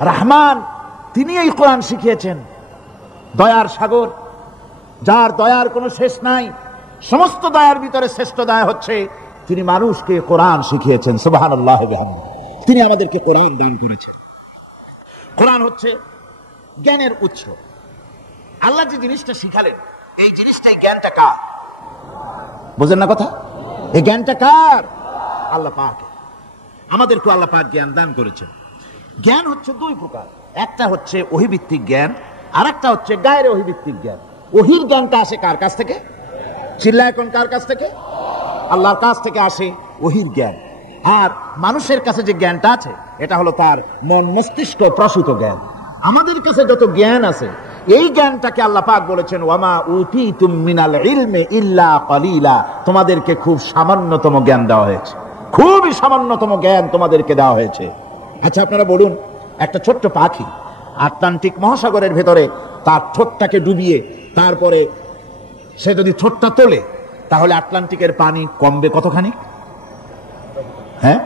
রহমান, তিনি এই কোরআন শিখিয়েছেন। দয়ার সাগর, যার দয়ার কোনো শেষ নাই, সমস্ত দয়ার ভিতরে শ্রেষ্ঠ দয়া হচ্ছে তিনি মানুষকে কোরআন শিখিয়েছেন। সুবহানাল্লাহ বিহামদিহি। তিনি আমাদেরকে কোরআন দান করেছেন। কোরআন হচ্ছে জ্ঞানের উৎস। আল্লাহ যে জিনিসটা শিখালেন, এই জিনিসটাই জ্ঞানটা কার? বুঝেন না কথা? এই জ্ঞানটা কার? আল্লাহ পাক। আমাদেরকে আল্লাহ পাক জ্ঞান দান করেছেন। জ্ঞান হচ্ছে দুই প্রকার, একটা হচ্ছে ওহীভিত্তিক জ্ঞান, আর একটা হচ্ছে গায়রে ওহীভিত্তিক জ্ঞান। ওহীর জ্ঞানটা আসে কার কাছ থেকে? চিল্লায় কোন কার কাছ থেকে? আল্লাহর কাছ থেকে আসে ওহীর জ্ঞান। আর মানুষের কাছে যে জ্ঞানটা আছে, এটা হলো তার মন মস্তিষ্ক প্রসূত জ্ঞান। আমাদের কাছে যত জ্ঞান আছে, এই জ্ঞানটাকে আল্লাহ পাক বলেছেন ওয়ামা উতীতুম মিনাল ইলমি ইল্লা কলিলা, তোমাদেরকে খুব সামান্যতম জ্ঞান দেওয়া হয়েছে, খুবই সামান্যতম জ্ঞান তোমাদেরকে দেওয়া হয়েছে। আচ্ছা, আপনারা বলুন, একটা ছোট্ট পাখি আটলান্টিক মহাসাগরের ভেতরে তার ঠোঁটটাকে ডুবিয়ে তারপরে সে যদি ঠোঁটটা তোলে, তাহলে আটলান্টিকের পানি কমবে কতখানি? হ্যাঁ,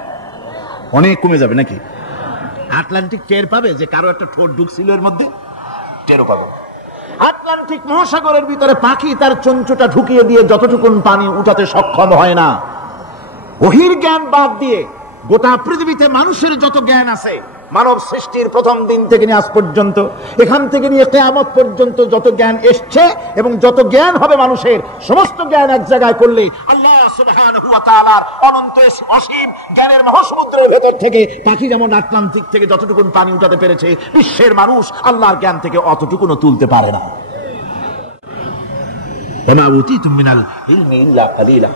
অনেক কমে যাবে নাকি? আটলান্টিক টের পাবে যে কারো একটা ঠোঁট ঢুকছিল এর মধ্যে? টেরও পাবে। আটলান্টিক মহাসাগরের ভিতরে পাখি তার চঞ্চুটা ঢুকিয়ে দিয়ে যতটুকুন পানি উঠাতে সক্ষম হয় না। ওহীর জ্ঞান বাদ দিয়ে গোটা পৃথিবীতে মানুষের যত জ্ঞান আছে, মানব সৃষ্টির প্রথম দিন থেকে নিয়ে আজ পর্যন্ত, এখান থেকে নিয়ে কিয়ামত পর্যন্ত যত জ্ঞান এসছে এবং যত জ্ঞান হবে মানুষের, সমস্ত জ্ঞান এক জায়গায় করলে আল্লাহ সুবহানাহু ওয়া তাআলার অনন্ত অসীম জ্ঞানের মহাসমুদ্রের ভেতর থেকে পাখি যেমন আটলান্টিক থেকে যতটুকুন পানি উঠাতে পেরেছে, বিশ্বের মানুষ আল্লাহর জ্ঞান থেকে অতটুকুনও তুলতে পারে না।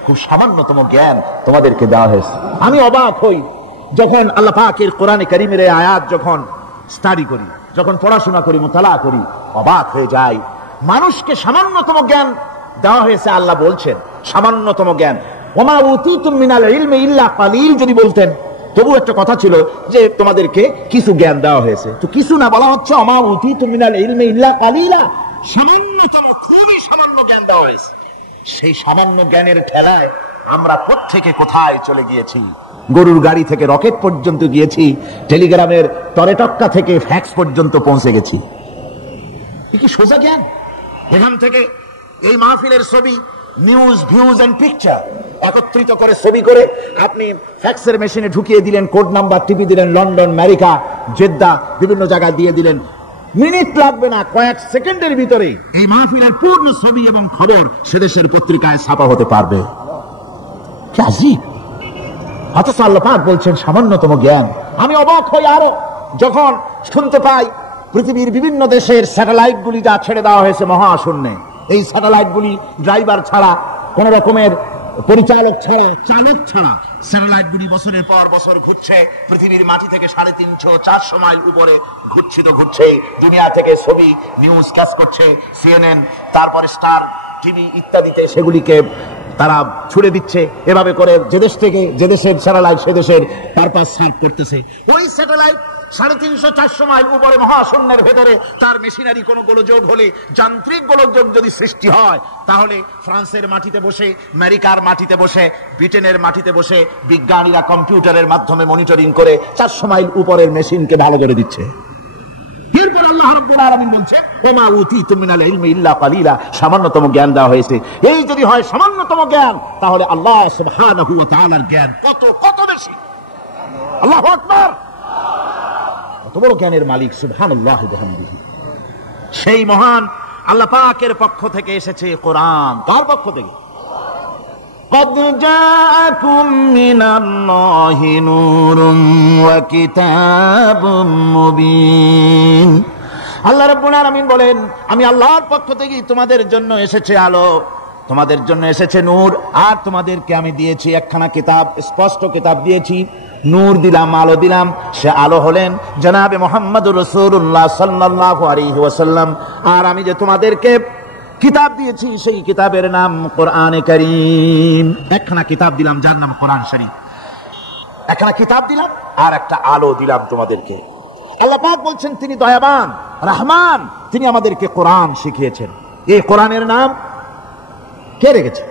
খুব সামান্যতম জ্ঞান তোমাদেরকে দেওয়া হয়েছে। আমি অবাক হই যখন আল্লাহ পাকের কোরআনে কারীমের আয়াত যখন স্টাডি করি, যখন পড়াশোনা করি, মুতালা করি, অবাক হয়ে যাই। মানুষকে সামান্যতম জ্ঞান দেওয়া হয়েছে। আল্লাহ বলছেন সামান্যতম জ্ঞান। ওমা উতীতুম মিনাল ইলমি ইল্লা কালিল যদি বলতেন, তবু একটা কথা ছিল যে তোমাদেরকে কিছু জ্ঞান দেওয়া হয়েছে। তো কিছু না, বলা হচ্ছে ওমা উতীতুম মিনাল ইলমি ইল্লা কালিলা, সামান্যতম, খুবই সামান্য জ্ঞান দেওয়া হয়েছে। সেই সামান্য জ্ঞানের ঠেলায় আমরা প্রত্যেকে কোথায় চলে গিয়েছি? গরুর গাড়ি থেকে রকেট পর্যন্ত গিয়েছি, টেলিগ্রামের তরেটক্কা থেকে ফ্যাক্স পর্যন্ত পৌঁছে গেছি। কি সোজা জ্ঞান! এখান থেকে এই মাহফিলের ছবি, নিউজ, ভিউজ এন্ড পিকচার একত্রিত করে ছবি করে আপনি ফ্যাক্সের মেশিনে ঢুকিয়ে দিলেন, কোড নাম্বার টিপি দিলেন, লন্ডন, আমেরিকা, জেদ্দা, বিভিন্ন জায়গায় দিয়ে দিলেন। মিনিট লাগবে না, কয়েক সেকেন্ডের ভিতরে এই মাহফিলের পূর্ণ ছবি এবং খবর সে দেশের পত্রিকায় ছাপা হতে পারবে। কি আজীব! অথচ আল্লাহ পাক বলছেন সামান্যতম জ্ঞান। আমি অবাক হই আরো যখন শুনতে পাই পৃথিবীর বিভিন্ন দেশের স্যাটেলাইট গুলি যা ছেড়ে দেওয়া হয়েছে মহাশূন্যে, এই স্যাটেলাইট গুলি ড্রাইভার ছাড়া, কোন রকমের পরিচালক ছাড়া, চালক ছাড়া স্যাটেলাইট গুলি বছরের পর বছর ঘুরছে, পৃথিবীর মাটি থেকে 350-400 মাইল উপরে ঘুরছে। দুনিয়া থেকে ছবি, নিউজ ক্যাচ করছে, সিএনএন, তারপরে স্টার টিভি ইত্যাদিতে সেগুলিকে তারা ছুড়ে দিচ্ছে। এভাবে করে যে দেশ থেকে যে দেশের স্যাটেলাইট সে দেশের পারপাস সার্ভ করতেছে। ওই স্যাটেলাইট 350-400 মাইল উপরে মহাশূন্যের ভেতরে তার মেশিনারি কোনো গোলযোগ হলে, যান্ত্রিক গোলযোগ যদি সৃষ্টি হয়, তাহলে ফ্রান্সের মাটিতে বসে, আমেরিকার মাটিতে বসে, ব্রিটেনের মাটিতে বসে বিজ্ঞানীরা কম্পিউটারের মাধ্যমে মনিটরিং করে 400 মাইল উপরের মেশিনকে ভালো করে দিচ্ছে। এরপর আল্লাহ রাব্বুল আলামিন বলছেন ওমা উতীতুম মিনাল ইলমি ইল্লা কালিলা, সামান্যতম জ্ঞান দেওয়া হয়েছে। এই যদি হয় সামান্যতম জ্ঞান, তাহলে আল্লাহ সুবহানাহু ওয়া তাআলার জ্ঞান কত কত বেশি। আল্লাহু আকবার! কত বড় জ্ঞানের মালিক সুবহানাল্লাহি ওয়া বিহামদিহি। সেই মহান আল্লাহ পাকের পক্ষ থেকে এসেছে কোরআন। কার পক্ষ থেকে? قد جاءكم من الله نور وكتاب مبين। আল্লাহ রাব্বুল আলামিন বলেন, আমি আল্লাহর পক্ষ থেকে তোমাদের জন্য এসেছে আলো, তোমাদের জন্য এসেছে নূর, আর তোমাদেরকে আমি দিয়েছি একখানা কিতাব, স্পষ্ট কিতাব দিয়েছি, নূর দিলাম, আলো দিলাম। সে আলো হলেন জনাবে মুহাম্মদুর রাসূলুল্লাহ সাল্লাল্লাহু আলাইহি ওয়াসাল্লাম। আর আমি যে তোমাদেরকে কিতাব দিয়েছি, সেই কিতাবের নাম কোরআনে কারীম। একখানা কিতাব দিলাম যার নাম কোরআন শরীফ, একখানা কিতাব দিলাম আর একটা আলো দিলাম তোমাদেরকে। আল্লাহ পাক বলছেন তিনি দয়াবান, রহমান, তিনি আমাদেরকে কোরআন শিখিয়েছেন। এই কোরআনের নাম কে রেখেছে?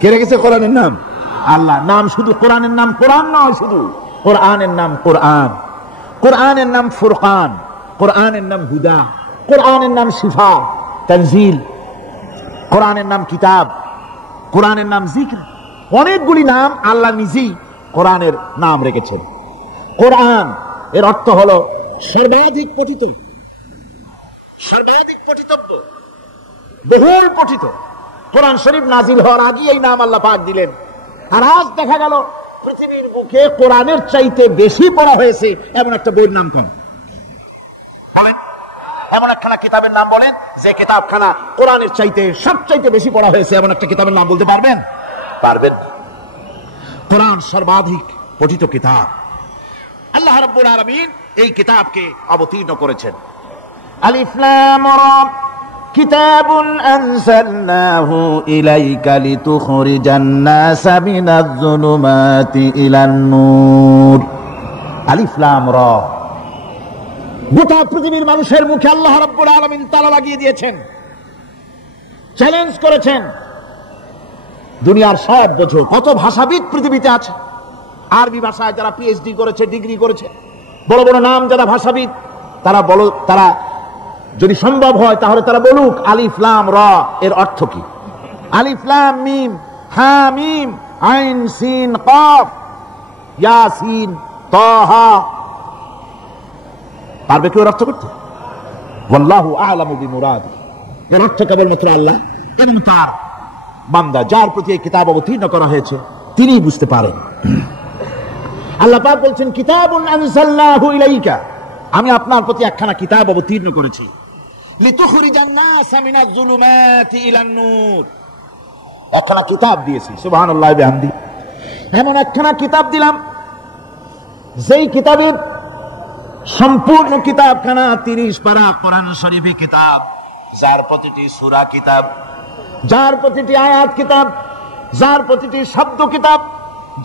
কে রেখেছে কোরআনের নাম? আল্লাহ। নাম শুধু কোরআনের নাম কোরআন নয়, শুধু কোরআনের নাম কোরআন। কোরআনের নাম ফুরকান, কোরআনের নাম হুদা, কোরআনের নাম শিফা, তানজিল, কোরআনের নাম কিতাব, কোরআনের নাম জিক্র। অনেকগুলি নাম আল্লাহ নিজেই কোরআনের নাম রেখেছেন। কোরআন এর অর্থ হলো সর্বাধিক পঠিত, সর্বাধিক পঠিতব্য, বহুল পঠিত। কোরআন শরীফ নাজিল হওয়ার আগে এই নাম আল্লাহ পাক দিলেন। আর আজ দেখা গেল পৃথিবীর বুকে কোরআনের চাইতে বেশি পড়া হয়েছে এমন একটা বইয়ের নাম কোন? বলেন, এমন একখানা কিতাবের নাম বলেন যে কিতাবখানা কোরআনের চাইতে সবচাইতে বেশি পড়া হয়েছে, এমন একটা কিতাবের নাম বলতে পারবেন? পারবেন। কোরআন সর্বাধিক পঠিত কিতাব। আল্লাহ রাব্বুল আলামিন এই কিতাবকে অবতীর্ণ করেছেন। আলিফ লাম রা কিতাবুন আনজালনাহু ইলাইকা লিতুখরিজান নাসা মিনাজ যুলুমাতি ইলান নূর। আলিফ লাম রা, গোটা পৃথিবীর মানুষের মুখে আল্লাহ রাব্বুল আলামিন তালা লাগিয়ে দিয়েছেন, চ্যালেঞ্জ করেছেন, দুনিয়ার সব বোঝো। কত ভাষাবিদ পৃথিবীতে আছে, আরবি ভাষায় যারা পিএইচডি করেছে, ডিগ্রি করেছে, বড় বড় নাম যারা ভাষাবিদ, তারা বলো, তারা যদি সম্ভব হয় তাহলে তারা বলুক আলিফ লাম রা এর অর্থ কি। আলিফ লাম মিম হা মিম আইন সিন কাফ ইয়াসিন তাহা, পারবে কেউ অর্থ করতে? ওয়াল্লাহু আ'লামু বিমুরাদি, এর অর্থ কেবলমাত্র আল্লাহ এবং তার বান্দা যার প্রতি এই কিতাব অবতীর্ণ করা হয়েছে তিনিই বুঝতে পারেন। আল্লাহ পাক বলছেন কিতাবুন আনজালনাহু ইলাইকা, আমি আপনার প্রতি একখানা কিতাব অবতীর্ণ করেছি, লিতুখরিজান নাসা মিনাজ যুলুমাতি ইলান নূর, একখানা কিতাব দিয়েছি। সুবহানাল্লাহি ওয়া বিহামদি, এমন একখানা কিতাব দিলাম যেই কিতাবের সম্পূর্ণ কিতাবখানা 30 পারা কোরআন শরীফে কিতাব, যার প্রতিটি সূরা কিতাব, যার প্রতিটি আয়াত কিতাব, যার প্রতিটি শব্দ কিতাব,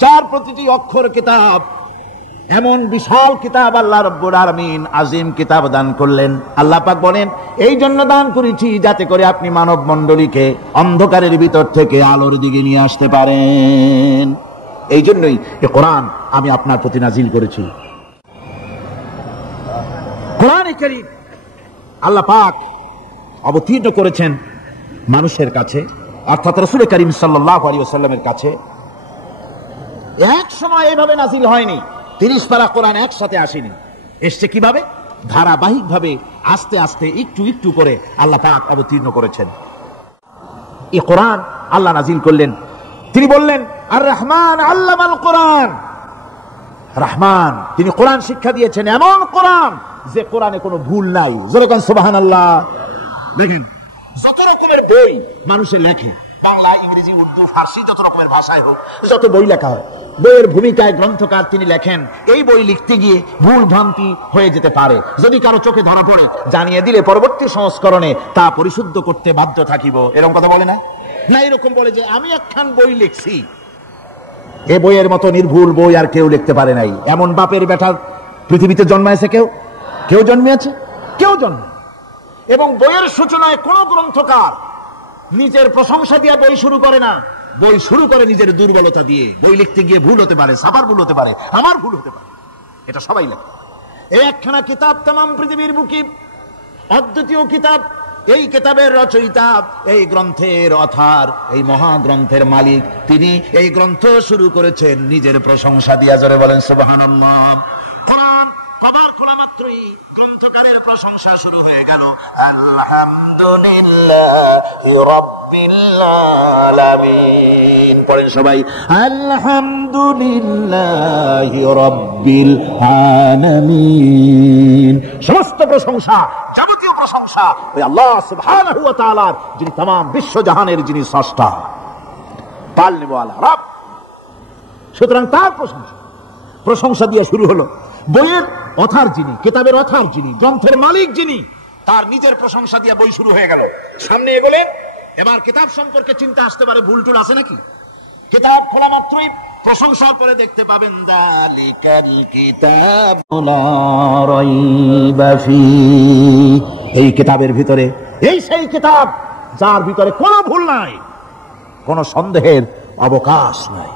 যার প্রতিটি অক্ষর কিতাব। এমন বিশাল কিতাব আল্লাহ রাব্বুল আলামিন আজিম কিতাব দান করলেন। আল্লাহ পাক বলেন এই জন্য দান করেছি যাতে করে আপনি মানব মণ্ডলীকে অন্ধকারের ভিতর থেকে আলোর দিকে নিয়ে আসতে পারেন। এই জন্যই এই কোরআন আমি আপনার প্রতি নাজিল করেছি। কোরআনে কারীম আল্লাহ পাক অবতীর্ণ করেছেন মানুষের কাছে, অর্থাৎ রাসূল করিম সাল্লাল্লাহু আলাইহি ওয়াসাল্লামের কাছে। এক সময় এইভাবে নাজিল হয়নি, 30 পারা কোরআন একসাথে আসেনি। এসছে কিভাবে? ধারাবাহিক ভাবে আস্তে আস্তে একটু একটু করে আল্লাহ পাক অবতীর্ণ করেছেন। এই কোরআন আল্লাহ নাজিল করলেন, তিনি বললেন আর রহমান আল্লামাল কোরআন, রহমান তিনি কোরআন শিক্ষা দিয়েছেন, এমন কোরআন যে কোরআনে কোনো ভুল নাই। যেরকম সুবহানাল্লাহ। দেখেন যত রকমের বই মানুষে লেখে, বাংলা, ইংরেজি, উর্দু, ফার্সি, যত রকমের ভাষায় হোক, যত বই লেখা হয়, বইয়ের ভূমিকায় গ্রন্থকার তিনি লেখেন এই বই লিখতে গিয়ে ভুল ভ্রান্তি হয়ে যেতে পারে। যদি কারো চোখে ধরা পড়ে জানিয়ে দিলে পরবর্তী সংস্করণে তা পরিশুদ্ধ করতে বাধ্য থাকিব, এরকম কথা বলে না? না, এরকম বলে যে আমি একখান বই লিখছি, এ বইয়ের মতো নির্ভুল বই আর কেউ লিখতে পারে নাই। এমন বাপের বেটা পৃথিবীতে জন্মাইছে? কেউ জন্মিয়েছে? কেউ জন্ম। এবং বইয়ের সূচনায় কোন গ্রন্থকার নিজের প্রশংসা দিয়ে বই শুরু করে না, বই শুরু করে নিজের দুর্বলতা দিয়ে। বই লিখতে গিয়ে ভুল হতে পারে, ছাপার ভুল হতে পারে, আমার ভুল হতে পারে, এটা সবাই লেখে। এই একখানা কিতাব তামাম পৃথিবীর বুকে অদ্বিতীয় কিতাব। এই কিতাবের রচয়িতা, এই গ্রন্থের অথার, এই মহাগ্রন্থের মালিক, তিনি এই গ্রন্থ শুরু করেছেন নিজের প্রশংসা দিয়া। জোরে বলেন সুবহানাল্লাহ। কোরআন কবার খোলা মাত্রই গ্রন্থকারের প্রশংসা শুরু হয়ে গেল। আলহামদুলিল্লাহি রাব্বিল আলামিন। পড়েন সবাই আলহামদুলিল্লাহি রাব্বিল আলামিন। সমস্ত প্রশংসা, যাবতীয় প্রশংসা ওই আল্লাহ সুবহানাহু ওয়া তাআলার, যিনি तमाम বিশ্ব জাহানের যিনি স্রষ্টা, পালনে ওয়ালা রব। সুতরাং তার প্রশংসা দিয়ে শুরু হলো। বইয়ের অথার যিনি, কিতাবের অথার যিনি, গ্রন্থের মালিক যিনি, তার নিজের প্রশংসা দিয়ে বই শুরু হয়ে গেল। সামনে এগোলেন, এবার কিতাব সম্পর্কে চিন্তা আসতে পারে, ভুল টুল আছে নাকি? কিতাব খোলা মাত্রই প্রশংসার পরে দেখতে পাবেন যালিকাল কিতাবু লা রাইবা ফীহি, এই কিতাবের ভিতরে, এই সেই কিতাব যার ভিতরে কোনো ভুল নাই, কোনো সন্দেহের অবকাশ নাই।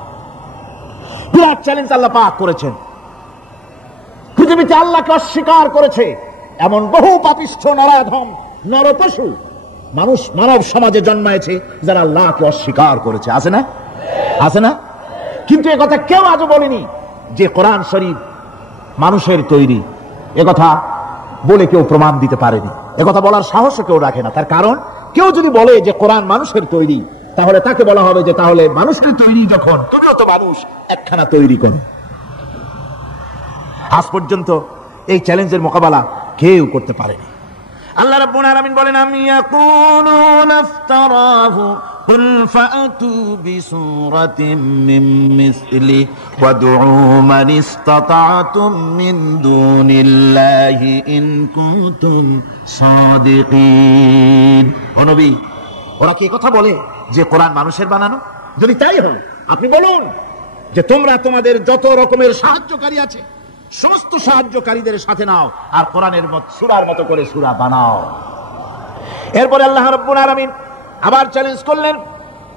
বিরাট চ্যালেঞ্জ আল্লাহ পাক করেছেন। পৃথিবীতে আল্লাহকে অস্বীকার করেছে এমন বহু পাপিষ্ঠ নরাধম নরপশু মানুষ মানব সমাজে জন্মায়েছে যারা আল্লাহকে অস্বীকার করেছে, আছে না? আছে না? কিন্তু একথা কেউ আজও বলেনি যে কোরআন শরীফ মানুষের তৈরি। একথা বলে কেউ প্রমাণ দিতে পারেনি, একথা বলার সাহসও কেউ রাখে না। তার কারণ কেউ যদি বলে যে কোরআন মানুষের তৈরি, তাহলে তাকে বলা হবে যে তাহলে মানুষের তৈরি যখন, তুমিও তো মানুষ, একখানা তৈরি করো। আজ পর্যন্ত এই চ্যালেঞ্জের মোকাবেলা কেউ করতে পারেনি। আল্লাহ রাব্বুল আলামিন বলেন, আমি ইয়াকুলুনা ইফতারাহু কুল ফাতু বিসূরাতিন মিন মিসলি ওয়াদউ মান ইসতাতা'তুম মিন দুনিল্লাহি ইন কুনতুম সাদিকিন। ও নবী, ওরা কি কথা বলে যে কোরআন মানুষের বানানো? যদি তাই হয় আপনি বলুন যে তোমরা তোমাদের যত রকমের সাহায্যকারী আছে সমস্ত সাহায্যকারীদের সাথে নাও আর কোরআনের সূরার মতো করে সূরা বানাও। এরপরে আল্লাহ রাব্বুল আলামিন আবার চ্যালেঞ্জ করলেন,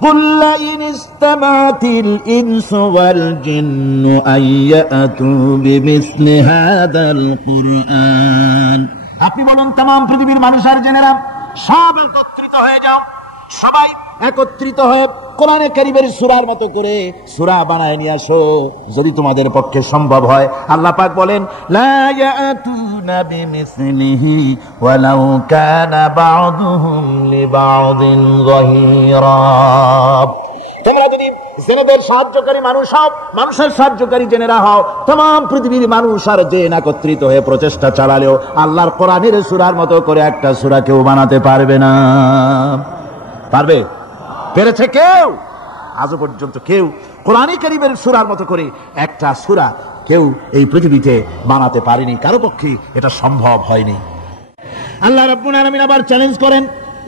কুল লা ইন ইসতামাতিল ইনসু ওয়াল জিন্নু আইয়াতু বিমিসলি হাদাল কুরআন। আপনি বলুন तमाम পৃথিবীর মানুষ আর জেনেরা সব একত্রিত হয়ে যাও, সবাই একত্রিত হয়ে কোরআনে কারীমের সূরার মতো করে সূরা বানায় নিয়ে আসো যদি তোমাদের পক্ষে সম্ভব হয়। আল্লাহ পাক বলেন, লা ইয়াতুনা বিমিসলিহি ওয়ালাউ কানা বা'দুহুম লিবা'দিন যাহিরা। তোমরা যদি জেনেদের সাহায্যকারী মানুষ হও, মানুষের সাহায্যকারী জেনেরা হও, तमाम পৃথিবীর মানুষ আর জেন একত্রিত হয়ে প্রচেষ্টা চালালেও আল্লাহর কোরআনের সূরার মতো করে একটা সূরা কেউ বানাতে পারবে না। পারবে? পেরেছে কেউ? আজও পর্যন্ত কেউ কোরআনে কারীমের সূরার মতো করে একটা সূরা কেউ এই পৃথিবীতে বানাতে পারেনি, কারো পক্ষে এটা সম্ভব হয়নি। আল্লাহ রাব্বুল আলামিন আবার চ্যালেঞ্জ করেন,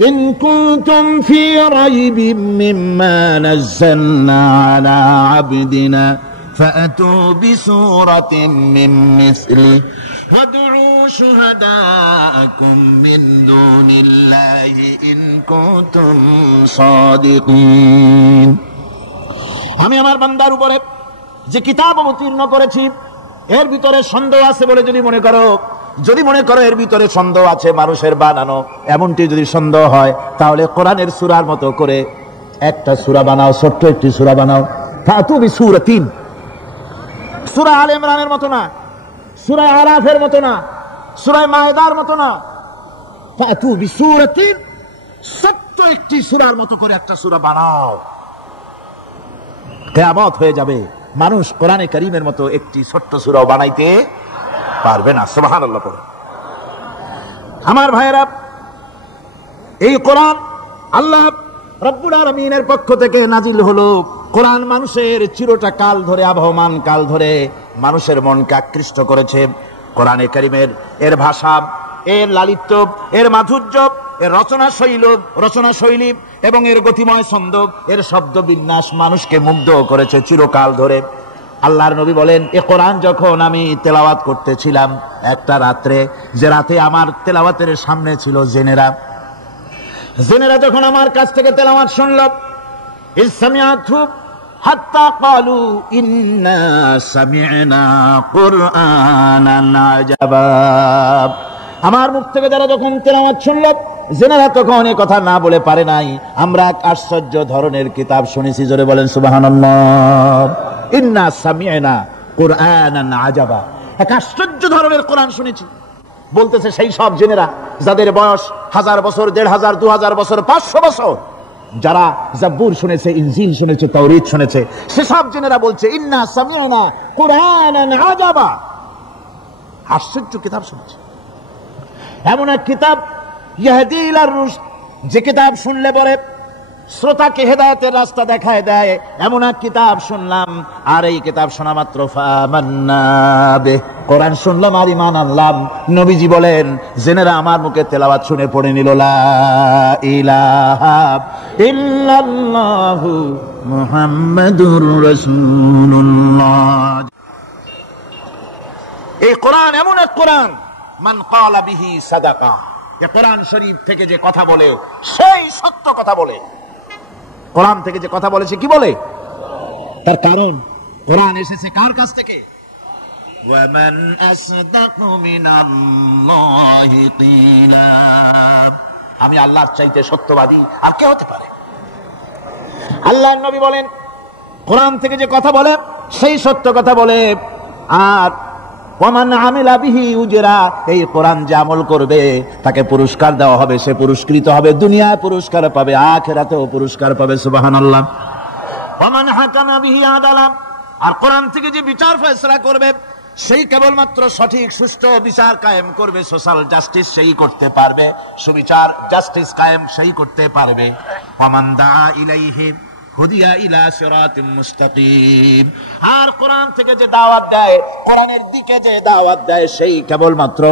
ইন কুনতুম ফি রাইবিম মিম্মা নাযালনা আলা আবদিনা ফাতু বিসূরাতিন মিন মিসলি ওয়াদউ শুহাদাআকুম মিন দুনিল্লাহি ইন কুনতুম সাদিকিন। আমি আমার বান্দার উপরে যে কিতাব অবতীর্ণ করেছি এর ভিতরে সন্দেহ আছে বলে যদি মনে করো এর ভিতরে সন্দেহ আছে মানুষের বানানো, এমনটি যদি সন্দেহ হয় তাহলে কোরআনের সূরার মতো করে একটা সূরা বানাও, ছোট্ট একটি সূরা বানাও। ফাতু বিসূরাতিন, সূরা আলে ইমরানের মতো না, সূরা আরাফের মতো না, সূরা মায়েদার মতো না। ফাতু বিসূরাতিন, ছোট্ট একটি সূরার মতো করে একটা সূরা বানাও। কিয়ামত হয়ে যাবে, মানুষ কোরআনে কারীমের মতো একটি ছোট্ট সূরাও বানাইতে পারবে না। সুবহানাল্লাহ পড়ে। আমার ভাইয়েরা, এই কোরআন আল্লাহ রাব্বুল আলামিনের পক্ষ থেকে নাজিল হলো। কোরআন মানুষের চিরটা কাল ধরে, আবহমান কাল ধরে মানুষের মনকে আকৃষ্ট করেছে। কোরআনে কারীমের এর ভাষা, এর লালিত্য, এর মাধুর্য, এর রচনা শৈলী এবং এর গতিময় ছন্দ, এর শব্দ বিন্যাস মানুষকে মুগ্ধ করেছে চিরকাল ধরে। আল্লাহর নবী বলেন, এ কোরআন যখন আমি তেলাওয়াত করতেছিলাম একটা রাত্রে, যে রাতে আমার তেলাওয়াতের সামনে ছিল জেনেরা যখন আমার কাছ থেকে তেলাওয়াত শুনল, ইসসামিআতু হাত্তা ক্বালু ইন্না সামি'না কুরআনান আজাবা। আমার মুখ থেকে যারা যখন তেলাওয়াত শুনল, জেনেরা তখন এ কথা না বলে পারে নাই, আমরা এক আশ্চর্য ধরনের কিতাব শুনেছি। জোরে বলেন সুবহানাল্লাহ। ইন্না সামি'না কুরআনান আজাবা, এক আশ্চর্য ধরনের কোরআন শুনেছি। বলতেছে সেই সব জেনেরা যাদের বয়স 1000 বছর, 1500, 2000 বছর, 500 বছর, যারা জাবুর শুনেছে, ইনজিল শুনেছে, তাওরীত শুনেছে, সেসব জেনেরা বলছে ইন্না সামি'না কুরআনান আজাবা, আশ্চর্য কিতাব শুনেছে। এমন এক কিতাব ইয়াহদি ইলার রুশদ, যে কিতাব শুনলে পরে শ্রোতাকে হেদায়েতের রাস্তা দেখায় দেয়, এমন এক কিতাব শুনলাম। আর এই কিতাব শোনা মাত্র ফামান্না বিহি, কোরআন শুনলাম আর ঈমান আনলাম। নবীজি বলেন, জেনেরা আমার মুখে তেলাওয়াত শুনে পড়ে নিল লা ইলাহা ইল্লাল্লাহু মুহাম্মাদুর রাসূলুল্লাহ। এই কোরআন এমন এক কোরআন, মান ক্বালা বিহি সাদাকা, যে কোরআন শরীফ থেকে যে কথা বলে সেই সত্য কথা বলে। কোরআন থেকে যে কথা বলেছে কি বলে? তার কারণ কোরআন এসেছে কার কাছ থেকে? ومن أصدق من الله قيلا। আমি আল্লাহর চাইতে সত্যবাদী আর কে হতে পারে? আল্লাহর নবী বলেন, কোরআন থেকে যে কথা বলে সেই সত্য কথা বলে, আর ওয়ামান আমিলা বিহি উজরা, এই কোরআন যে আমল করবে তাকে পুরস্কার দেওয়া হবে, সে পুরস্কৃত হবে, দুনিয়ায় পুরস্কার পাবে, আখিরাতেও পুরস্কার পাবে। সুবহানাল্লাহ। ওয়ামান হাকামা বিহি আদালা, আর কোরআন থেকে যে বিচার ফয়সালা করবে সেই কেবলমাত্র সঠিক সুষ্ঠু বিচার কায়েম করবে, সোশ্যাল জাস্টিস সেই করতে পারবে, সুবিচার জাস্টিস কায়েম সেই করতে পারবে। ওয়ামান দাআ ইলাইহি হুদিয়া ইলা সিরাতিম মুস্তাকিম, আর কোরআন থেকে যে দাওয়াত দেয়, কোরআনের দিকে যে দাওয়াত দেয় সেই কেবলমাত্র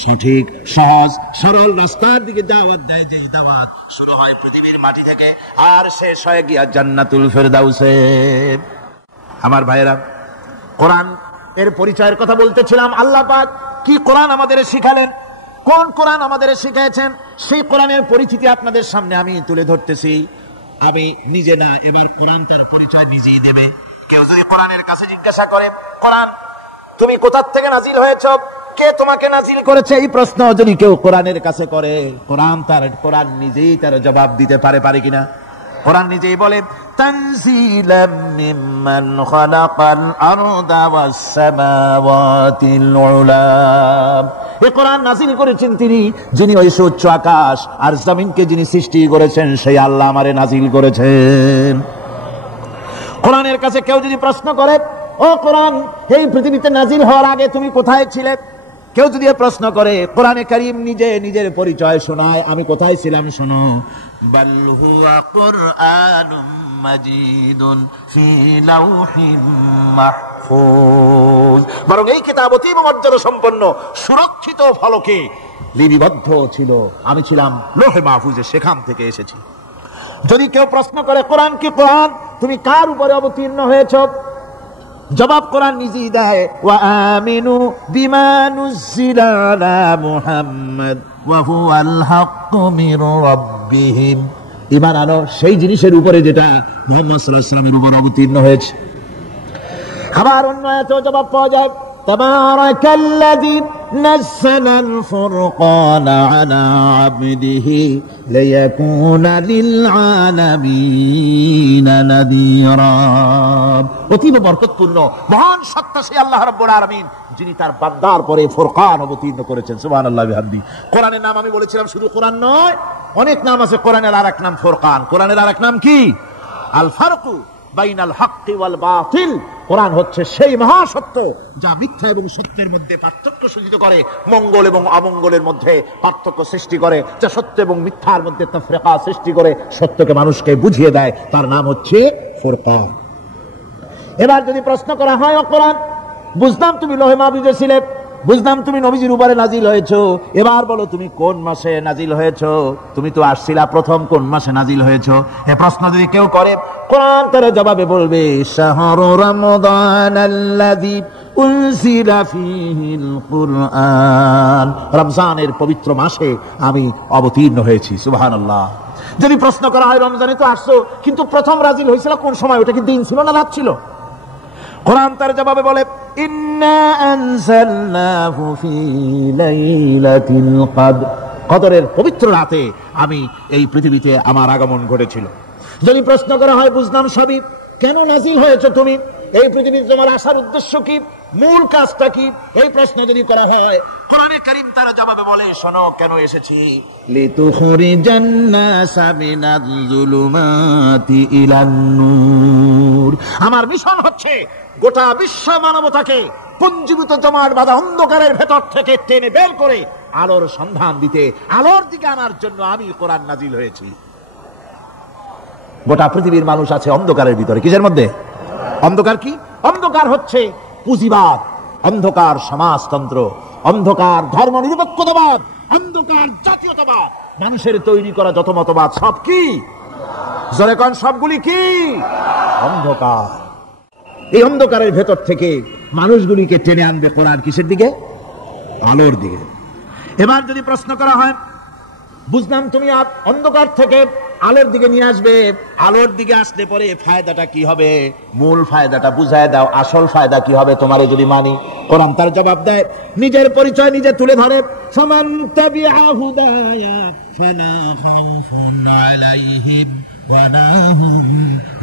সঠিক সহজ সরল রাস্তার দিকে দাওয়াত দেয়, যে দাওয়াত শুরু হয় পৃথিবীর মাটি থেকে আর শেষ হয় গিয়া জান্নাতুল ফেরদাউসে। আমার ভাইরা, কোরআন এর পরিচয়ের কথা বলতেছিলাম। আল্লাহ পাক কি কোরআন আমাদের শিখালেন, কোন কোরআন আমাদের শিখিয়েছেন, সেই কোরআনের পরিচিতি আপনাদের সামনে আমি তুলে ধরতেছি। আমি নিজে না, এবার কোরআন তার পরিচয় নিজেই দেবে। কেউ যদি কোরআনের কাছে জিজ্ঞাসা করে, কোরআন তুমি কোথা থেকে নাজিল হয়েছ, কে তোমাকে নাজিল করেছে, এই প্রশ্ন যদি কেউ কোরআনের কাছে করে, কোরআন নিজেই তার জবাব দিতে পারে কিনা? কোরআন নিজেই বলে, তানজিলাম মিম্মান খালাকাল আরদা ওয়াস সামাওয়াতিল উলা। এই কোরআন নাযিল করেছেন তিনি, যিনি ওই উচ্চ আকাশ আর জমিনকে যিনি সৃষ্টি করেছেন, সেই আল্লাহ আমারে নাযিল করেছেন। কোরআনের কাছে কেউ যদি প্রশ্ন করে, ও কোরআন, এই পৃথিবীতে নাযিল হওয়ার আগে তুমি কোথায় ছিলে? কেউ যদি প্রশ্ন করে, কোরআনে কারীম নিজে নিজের পরিচয় শোনায়, আমি কোথায় ছিলাম শোনো। বাল হুয়া কুরআনুম মাজিদুন ফি লাউহিম মাহফুজ, বরং এই কিতাব অতীব মর্যাদা সম্পন্ন সুরক্ষিত ফলকে লিপিবদ্ধ ছিল, আমি ছিলাম লৌহে মাহফুজে, সেখান থেকে এসেছি। যদি কেউ প্রশ্ন করে, কোরআন কি কোরআন, তুমি কার উপরে অবতীর্ণ হয়েছ? জবাব কোরআন নিজেই দেয়, ওয়া আমিনু বিমা নুজিলা আলা মুহাম্মাদ ওয়া হুয়াল হাক্কু মির রাব্বিহিম, ঈমান আনো সেই জিনিসের উপরে যেটা মুহাম্মদ সাল্লাল্লাহু আলাইহি ওয়াসাল্লামের উপর অবতীর্ণ হয়েছে। আবার অন্য আয়াতেও জবাব পাওয়া যায়, তাবারাকাল্লাযী নাযালাল ফুরকানা আলা আবদিহি লিয়াকুনা লিল আলামিনা নাযীরা। অতীব বরকতপূর্ণ মহান সত্তা সেই আল্লাহ রাব্বুল আলামিন, যিনি তার বান্দার পরে ফুরকান অবতীর্ণ করেছেন। সুবহানাল্লাহি ওয়া বিহামদিহি। কোরআনের নাম আমি বলেছিলাম শুধু কোরআন নয়, অনেক নাম আছে। কোরআনের আরেক নাম ফুরকান। কোরআনের আরেক নাম কি? আল ফারকু বাইনাল হাক্কি ওয়াল বাতিল। কোরআন হচ্ছে সেই মহাসত্য যা মিথ্যা এবং সত্যের মধ্যে পার্থক্য সূচিত করে, মঙ্গল এবং অমঙ্গলের মধ্যে পার্থক্য সৃষ্টি করে, যা সত্য এবং মিথ্যার মধ্যে তাফরিকা সৃষ্টি করে, সত্যকে মানুষকে বুঝিয়ে দেয়, তার নাম হচ্ছে ফুরকান। এবার যদি প্রশ্ন করা হয়, ও কোরআন, বুঝলাম তুমি লৌহে মাহফুজে ছিলে, বুঝলাম তুমি নবীজির উপরে নাজিল হয়েছো, এবার বলো তুমি কোন মাসে নাজিল হয়েছো? তুমি তো আসছিলা প্রথম, কোন মাসে নাজিল হয়েছো? এই প্রশ্ন যদি কেউ করে, কোরআন তার জবাবে বলবে, শাহরু রমাদানাল্লাযী উনজিলা ফীহিল কুরআন, রমজানের পবিত্র মাসে আমি অবতীর্ণ হয়েছি। সুবহানাল্লাহ। যদি প্রশ্ন করা হয়, রমজানে তো আসছো, কিন্তু প্রথম নাজিল হয়েছিল কোন সময়? ওটা কি দিন ছিল না রাত ছিল? কোরআন তার জবাবে বলে, ইন্না আনজালনাহু ফী লাইলাতিল কদর, কদরের পবিত্র রাতে আমি এই পৃথিবীতে আমার আগমন ঘটেছিল। যদি প্রশ্ন করা হয়, বুঝলাম সবই, কেন নাজিল হয়েছে তুমি? এই পৃথিবীতে তোমার আসার উদ্দেশ্য কি, মূল কাজটা কি? এই প্রশ্ন যদি করা হয়, কোরআনে কারীম তার জবাবে বলে, শোনো কেন এসেছি। লিতুখরিজান নাসা মিনাজ যুলুমাতি ইলান নূর, আমার মিশন হচ্ছে গোটা বিশ্ব মানবতাকে পুঞ্জীভূত জমাট বাঁধা অন্ধকারের ভেতর থেকে টেনে বের করে আলোর সন্ধান দিতে, আলোর দিকে আনার জন্য আমি কোরআন নাজিল হয়েছি। গোটা পৃথিবীর মানুষ আছে অন্ধকারের ভিতরে। কিসের মধ্যে? অন্ধকার কি? অন্ধকার হচ্ছে পুঁজিবাদ, অন্ধকার সমাজতন্ত্র, অন্ধকার ধর্ম নিরপেক্ষতাবাদ, অন্ধকার জাতীয়তাবাদ, মানুষের তৈরি করা যত মতবাদ সব কি? জোরে কোন, সবগুলি কি? অন্ধকার। এই অন্ধকারের ভেতর থেকে মানুষগুলিকে টেনে আনবে কোরআন কিসের দিকে? আলোর দিকে। এবার যদি প্রশ্ন করা হয়, বুঝলাম তুমি অন্ধকার থেকে আলোর দিকে নিয়ে আসবে। আলোর দিকে আসলে পরে ফায়দাটা কি হবে, মূল ফায়দাটা বুঝায় দাও, আসল ফায়দা কি হবে তোমারে যদি মানি। কোরআন তার জবাব দেয়, নিজের পরিচয় নিজে তুলে ধরে, ফামান তাবিআ হুদায়া ফালা খাউফুন আলাইহিম ওয়ালা হুম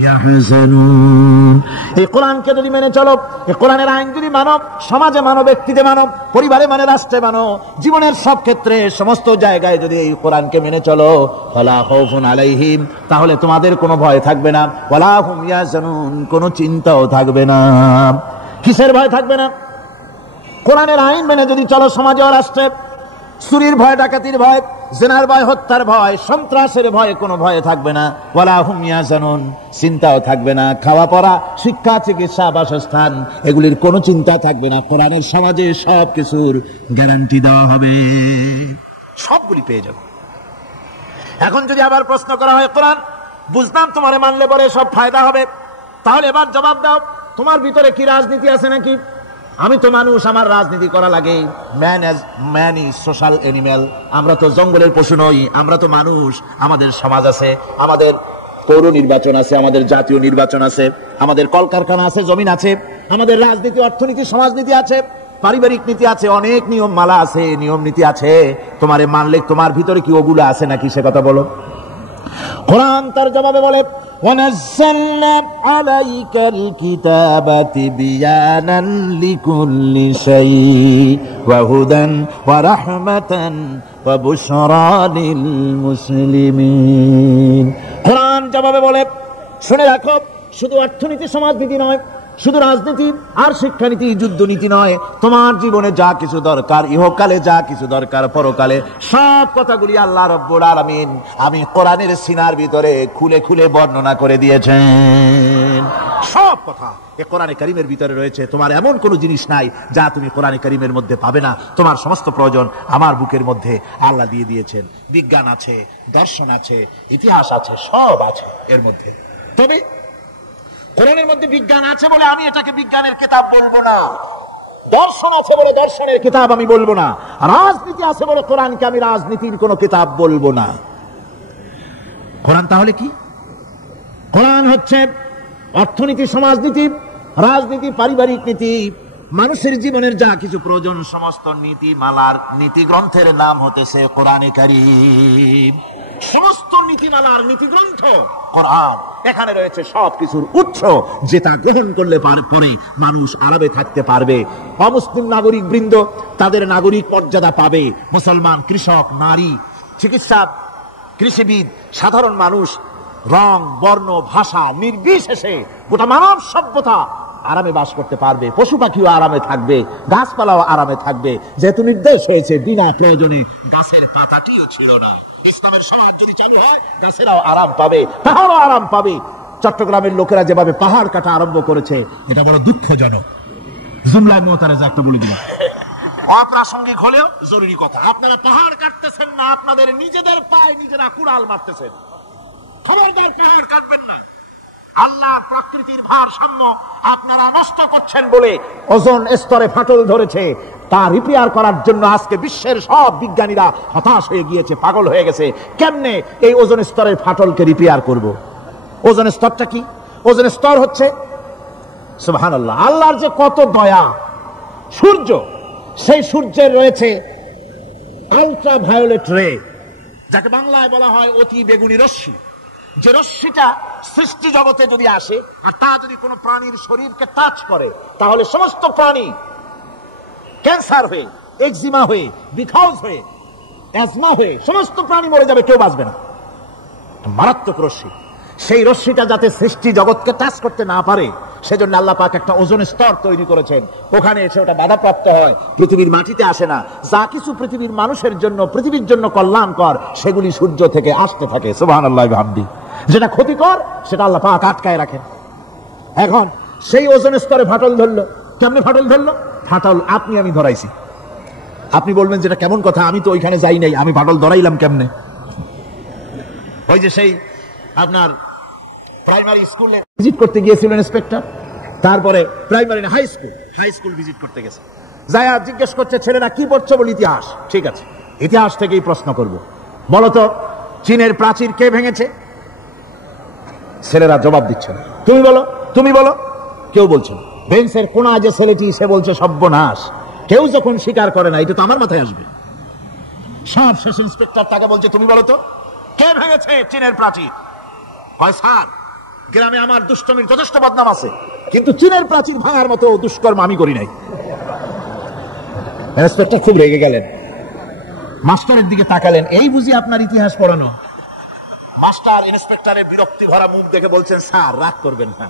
ইয়াহজানুন। এই কোরআনকে যদি মেনে চলো, এই কোরআনের আইন যদি মানো, সমাজে মানো, ব্যক্তিতে মানো, পরিবারে মানে, রাষ্ট্রে মানো, জীবনের সব ক্ষেত্রে সমস্ত জায়গায় যদি এই কোরআনকে মেনে চলো, ওয়ালা খাউফুন আলাইহিম, তাহলে তোমাদের কোনো ভয় থাকবে না, ওয়ালা হুম ইয়াহজানুন, কোনো চিন্তাও থাকবে না। কিসের ভয় থাকবে না? কোরআনের আইন মেনে যদি চলো সমাজে ও রাষ্ট্রে, চুরির ভয়, ডাকাতির ভয়, জিনার ভয়, হত্যার ভয়, সন্ত্রাসের ভয় কোনো ভয় থাকবে না, ওয়ালা হুম ইয়াহজানুন, চিন্তাও থাকবে না। খাওয়া পড়া, শিক্ষা, চিকিৎসা, বাসস্থান, এগুলির কোনো চিন্তা থাকবে না। কোরআনের সমাজে সব কিছুর গ্যারান্টি দেওয়া হবে, সবগুলি পেয়ে যাবে। এখন যদি আবার প্রশ্ন করা হয়, কোরআন বুঝলাম তোমারে মানলে পরে সব ফায়দা হবে, তাহলে এবার জবাব দাও, তোমার ভিতরে কি রাজনীতি আছে নাকি? আমি তো মানুষ, আমার রাজনীতি করা লাগে। ম্যান ইজ সোশ্যাল অ্যানিমেল, আমরা তো জঙ্গলের পশু নই, আমরা তো মানুষ। আমাদের সমাজ আছে, আমাদের পৌর নির্বাচন আছে, আমাদের জাতীয় নির্বাচন আছে, আমাদের কলকারখানা আছে, জমিন আছে, আমাদের রাজনীতি, অর্থনীতি, সমাজনীতি আছে, পারিবারিক নীতি আছে, অনেক নিয়ম মালা আছে, নিয়ম নীতি আছে। তোমারে মানলে তোমার ভিতরে কি ওগুলো আছে নাকি, সে কথা বলো। কোরআন তার জবাবে বলে, وَنَزَّلْنَا عَلَيْكَ الْكِتَابَ تِبْيَانًا لِكُلِّ شَيْءٍ وَهُدًى وَرَحْمَةً وَبُشْرَى لِلْمُسْلِمِينَ। কোরআন জবাবে বলে, শুনে রাখো, শুধু অর্থনীতি সমাজনীতি নয়, শুধু রাজনীতি আর শিক্ষানীতি, যুদ্ধনীতি নয়, তোমার জীবনে যা কিছু দরকার, ইহকালে যা কিছু দরকার, পরকালে, সব কথাগুলি আল্লাহ রাব্বুল আলামিন আমি কোরআনের সিনার ভিতরে খুলে খুলে বর্ণনা করে দিয়েছেন। সব কথা এই কোরআনে কারীমের ভিতরে রয়েছে। তোমার এমন কোন জিনিস নাই যা তুমি কোরআনে কারীমের মধ্যে পাবে না। তোমার সমস্ত প্রয়োজন আমার বুকের মধ্যে আল্লাহ দিয়ে দিয়েছেন। বিজ্ঞান আছে, দর্শন আছে, ইতিহাস আছে, সব আছে এর মধ্যে। তবে কোরআনের মধ্যে বিজ্ঞান আছে বলে আমি এটাকে বিজ্ঞানের কিতাব বলবো না, দর্শন আছে বলে দর্শনের কিতাব আমি বলবো না, রাজনীতি আছে বলে কোরআনকে আমি রাজনীতির কোন কিতাব বলবো না। কোরআন তাহলে কি? কোরআন হচ্ছে অর্থনীতি, সমাজনীতি, রাজনীতি, পারিবারিক নীতি, মানুষের জীবনের যা কিছু প্রয়োজন, সমস্ত নীতি মালার নীতি গ্রন্থের নাম হতেছে কোরআনে কারীম। সমস্ত নীতিমালার নীতি গ্রন্থ কোরআন। এখানে রয়েছে সবকিছুর উৎস, যেটা গ্রহণ করলে পরে মানুষ আরামে থাকতে পারবে। অমুসলিম নাগরিক বৃন্দ তাদের নাগরিক মর্যাদা পাবে। মুসলমান, কৃষক, নারী, চিকিৎসা, কৃষিবিদ, সাধারণ মানুষ, রং, বর্ণ, ভাষা নির্বিশেষে গোটা মানব সভ্যতা আরামে বাস করতে পারবে। পশু পাখিও আরামে থাকবে, গাছপালাও আরামে থাকবে, যেহেতু নির্দেশ হয়েছে বিনা প্রয়োজনে গাছের পাতাটিও ছিল না। ইসলামের সমাজ যদি চালু হয়, গাছেরাও আরাম পাবে, পাহাড়ও আরাম পাবে। চট্টগ্রামের লোকেরা যেভাবে পাহাড় কাটা আরম্ভ করেছে, এটা বড় দুঃখজনক। জুমলায় মুতারাজা একটা বলে দিলাম, অপ্রাসঙ্গিক হলেও জরুরি কথা। আপনারা পাহাড় কাটতেছেন না, আপনাদের নিজেদের পায়ে নিজেরা কুড়াল মারতেছেন। খবরদার পাহাড় কাটবেন না। আল্লাহ প্রকৃতির ভারসাম্য আপনারা নষ্ট করছেন বলে ওজোন স্তরে ফাটল ধরেছে। তা রিপেয়ার করার জন্য আজকে বিশ্বের সব বিজ্ঞানীরা হতাশ হয়ে গিয়েছে, পাগল হয়ে গেছে। কেমনে এই ওজোন স্তরের ফাটলকে রিপেয়ার করব? ওজোন স্তরটা কি? ওজোন স্তর হচ্ছে সুবহানাল্লাহ, আল্লাহর যে কত দয়া। সূর্য, সেই সূর্যের রয়েছে আলট্রা ভায়োলেট রে, যাকে বাংলায় বলা হয় অতি বেগুনি রশ্মি। যে রশ্মিটা সৃষ্টি জগতে যদি আসে আর তা যদি কোনো প্রাণীর শরীরকে টাচ করে, তাহলে সমস্ত প্রাণী ক্যান্সার হয়ে, এক্সিমা হয়ে, বিখাউজ হয়ে, অ্যাজমা হয়ে সমস্ত প্রাণী মরে যাবে, কেউ বাঁচবে না। মারাত্মক রশ্মি। সেই রশ্মিটা যাতে সৃষ্টি জগৎকে টাচ করতে না পারে, সেজন্য আল্লাহ পাক একটা ওজোন স্তর তৈরি করেছেন। ওখানে এসে ওটা বাধাপ্রাপ্ত হয়, পৃথিবীর মাটিতে আসে না। যা কিছু পৃথিবীর মানুষের জন্য, পৃথিবীর জন্য কল্যাণকর, সেগুলি সূর্য থেকে আসতে থাকে। সুবহানাল্লাহ বিহামদি। যেটা ক্ষতিকর সেটা আল্লাহ পাক আটকায় রাখেন। এখন সেই ওজোন স্তরে ফাটল ধরলো। কেমনে ফাটল ধরলো? ফাটল আপনি আমি ধরাইছি। আপনি বলবেন যেটা কেমন কথা, আমি তো ওইখানে যাই নাই, আমি ফাটল ধরাইলাম কেমনে? ওই যে সেই আপনার প্রাইমারি স্কুলে ভিজিট করতে গিয়েছিলেন ইন্সপেক্টর, তারপরে প্রাইমারি হাই স্কুল ভিজিট করতে গেছে। যায়া জিজ্ঞেস করছে, ছেলেরা কি পড়ছো? বল ইতিহাস। ঠিক আছে, ইতিহাস থেকেই প্রশ্ন করব। বলতো চীনের প্রাচীর কে ভেঙেছে? ছেলেরা জবাব দিচ্ছে না। তুমি বলো, তুমি বলো, কেউ বলছে না। বেঞ্চের কোনা যে ছেলেটি, সে বলছে সর্বনাশ। কেউ যখন স্বীকার করে না, এটা তো আমার মাথায় আসবে। সব শেষ ইন্সপেক্টর তাকে বলছে, তুমি বলো তো কে ভেঙেছে চীনের প্রাচীর? কয় স্যার, গ্রামে আমার দুষ্টমির যথেষ্ট বদনাম আছে, কিন্তু চীনের প্রাচীর ভাঙার মতো দুষ্কর্ম আমি করি নাই। ইন্সপেক্টর খুব রেগে গেলেন, মাস্টারের দিকে তাকালেন, এই বুঝি আপনার ইতিহাস পড়ানো? মাস্টার ইন্সপেক্টরের বিরক্তি ভরা মুখ দেখে বলছেন, স্যার রাগ করবেন না,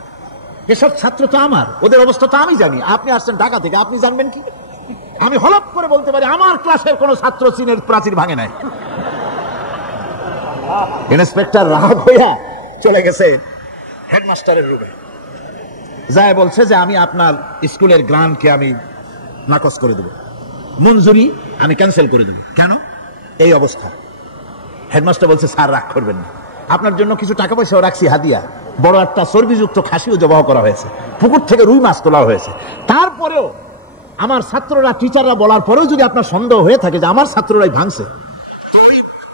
এসব ছাত্র তো আমার, ওদের অবস্থা তো আমি জানি। আপনি আসছেন ঢাকা থেকে, আপনি জানবেন কি? আমি হলপ করে বলতে পারি আমার ক্লাসের কোন ছাত্র চীনের প্রাচীর ভাঙে নাই। ইন্সপেক্টর রাগ হইয়া চলে গেছে হেডমাস্টারের রুমে, যায় বলছে যে আমি আপনার স্কুলের গ্রান্টকে আমি নাকচ করে দেব, মঞ্জুরি আমি ক্যান্সেল করে দেব। কেন? এই অবস্থা। হেডমাস্টার বলছে, স্যার রাগ করবেন না, আপনার জন্য কিছু টাকা পয়সাও রাখছি হাদিয়া, বড় একটা চর্বিযুক্ত খাসিও জবাহ করা হয়েছে, পুকুর থেকে রুই মাছ তোলা হয়েছে। তারপরেও আমার ছাত্ররা, টিচাররা বলার পরেও যদি আপনার সন্দেহ হয়ে থাকে যে আমার ছাত্ররাই ভাঙছে, তো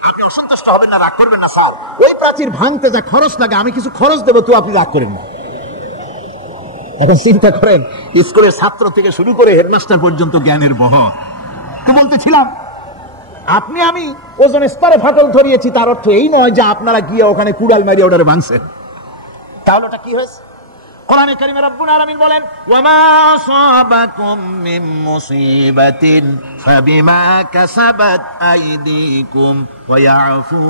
আপনি অসন্তুষ্ট হবেন না, রাগ করবেন না স্যার। ওই প্রাচীর ভাঙতে যা খরচ লাগে আমি কিছু খরচ দেবো, তো আপনি রাগ করেন না। এখন চিন্তা করেন, স্কুলের ছাত্র থেকে শুরু করে হেডমাস্টার পর্যন্ত জ্ঞানের বহর। তো বলতেছিলাম, আপনি আমি ওজন স্তরে ফাটল ধরিয়েছি, তার অর্থ এই নয় যে আপনারা গিয়ে ওখানে কুড়াল মারিয়ে ওটারে ভাঙছেন। তাহলে ওটা কি হয়েছে? কোরআনে কারিমে রব্বুল আলামিন বলেন, ওয়ামা আসাবাকুম মিন মুসিবাতিন ফাবিমা কাসাবাত আইদিকুম ওয়া ইয়াফু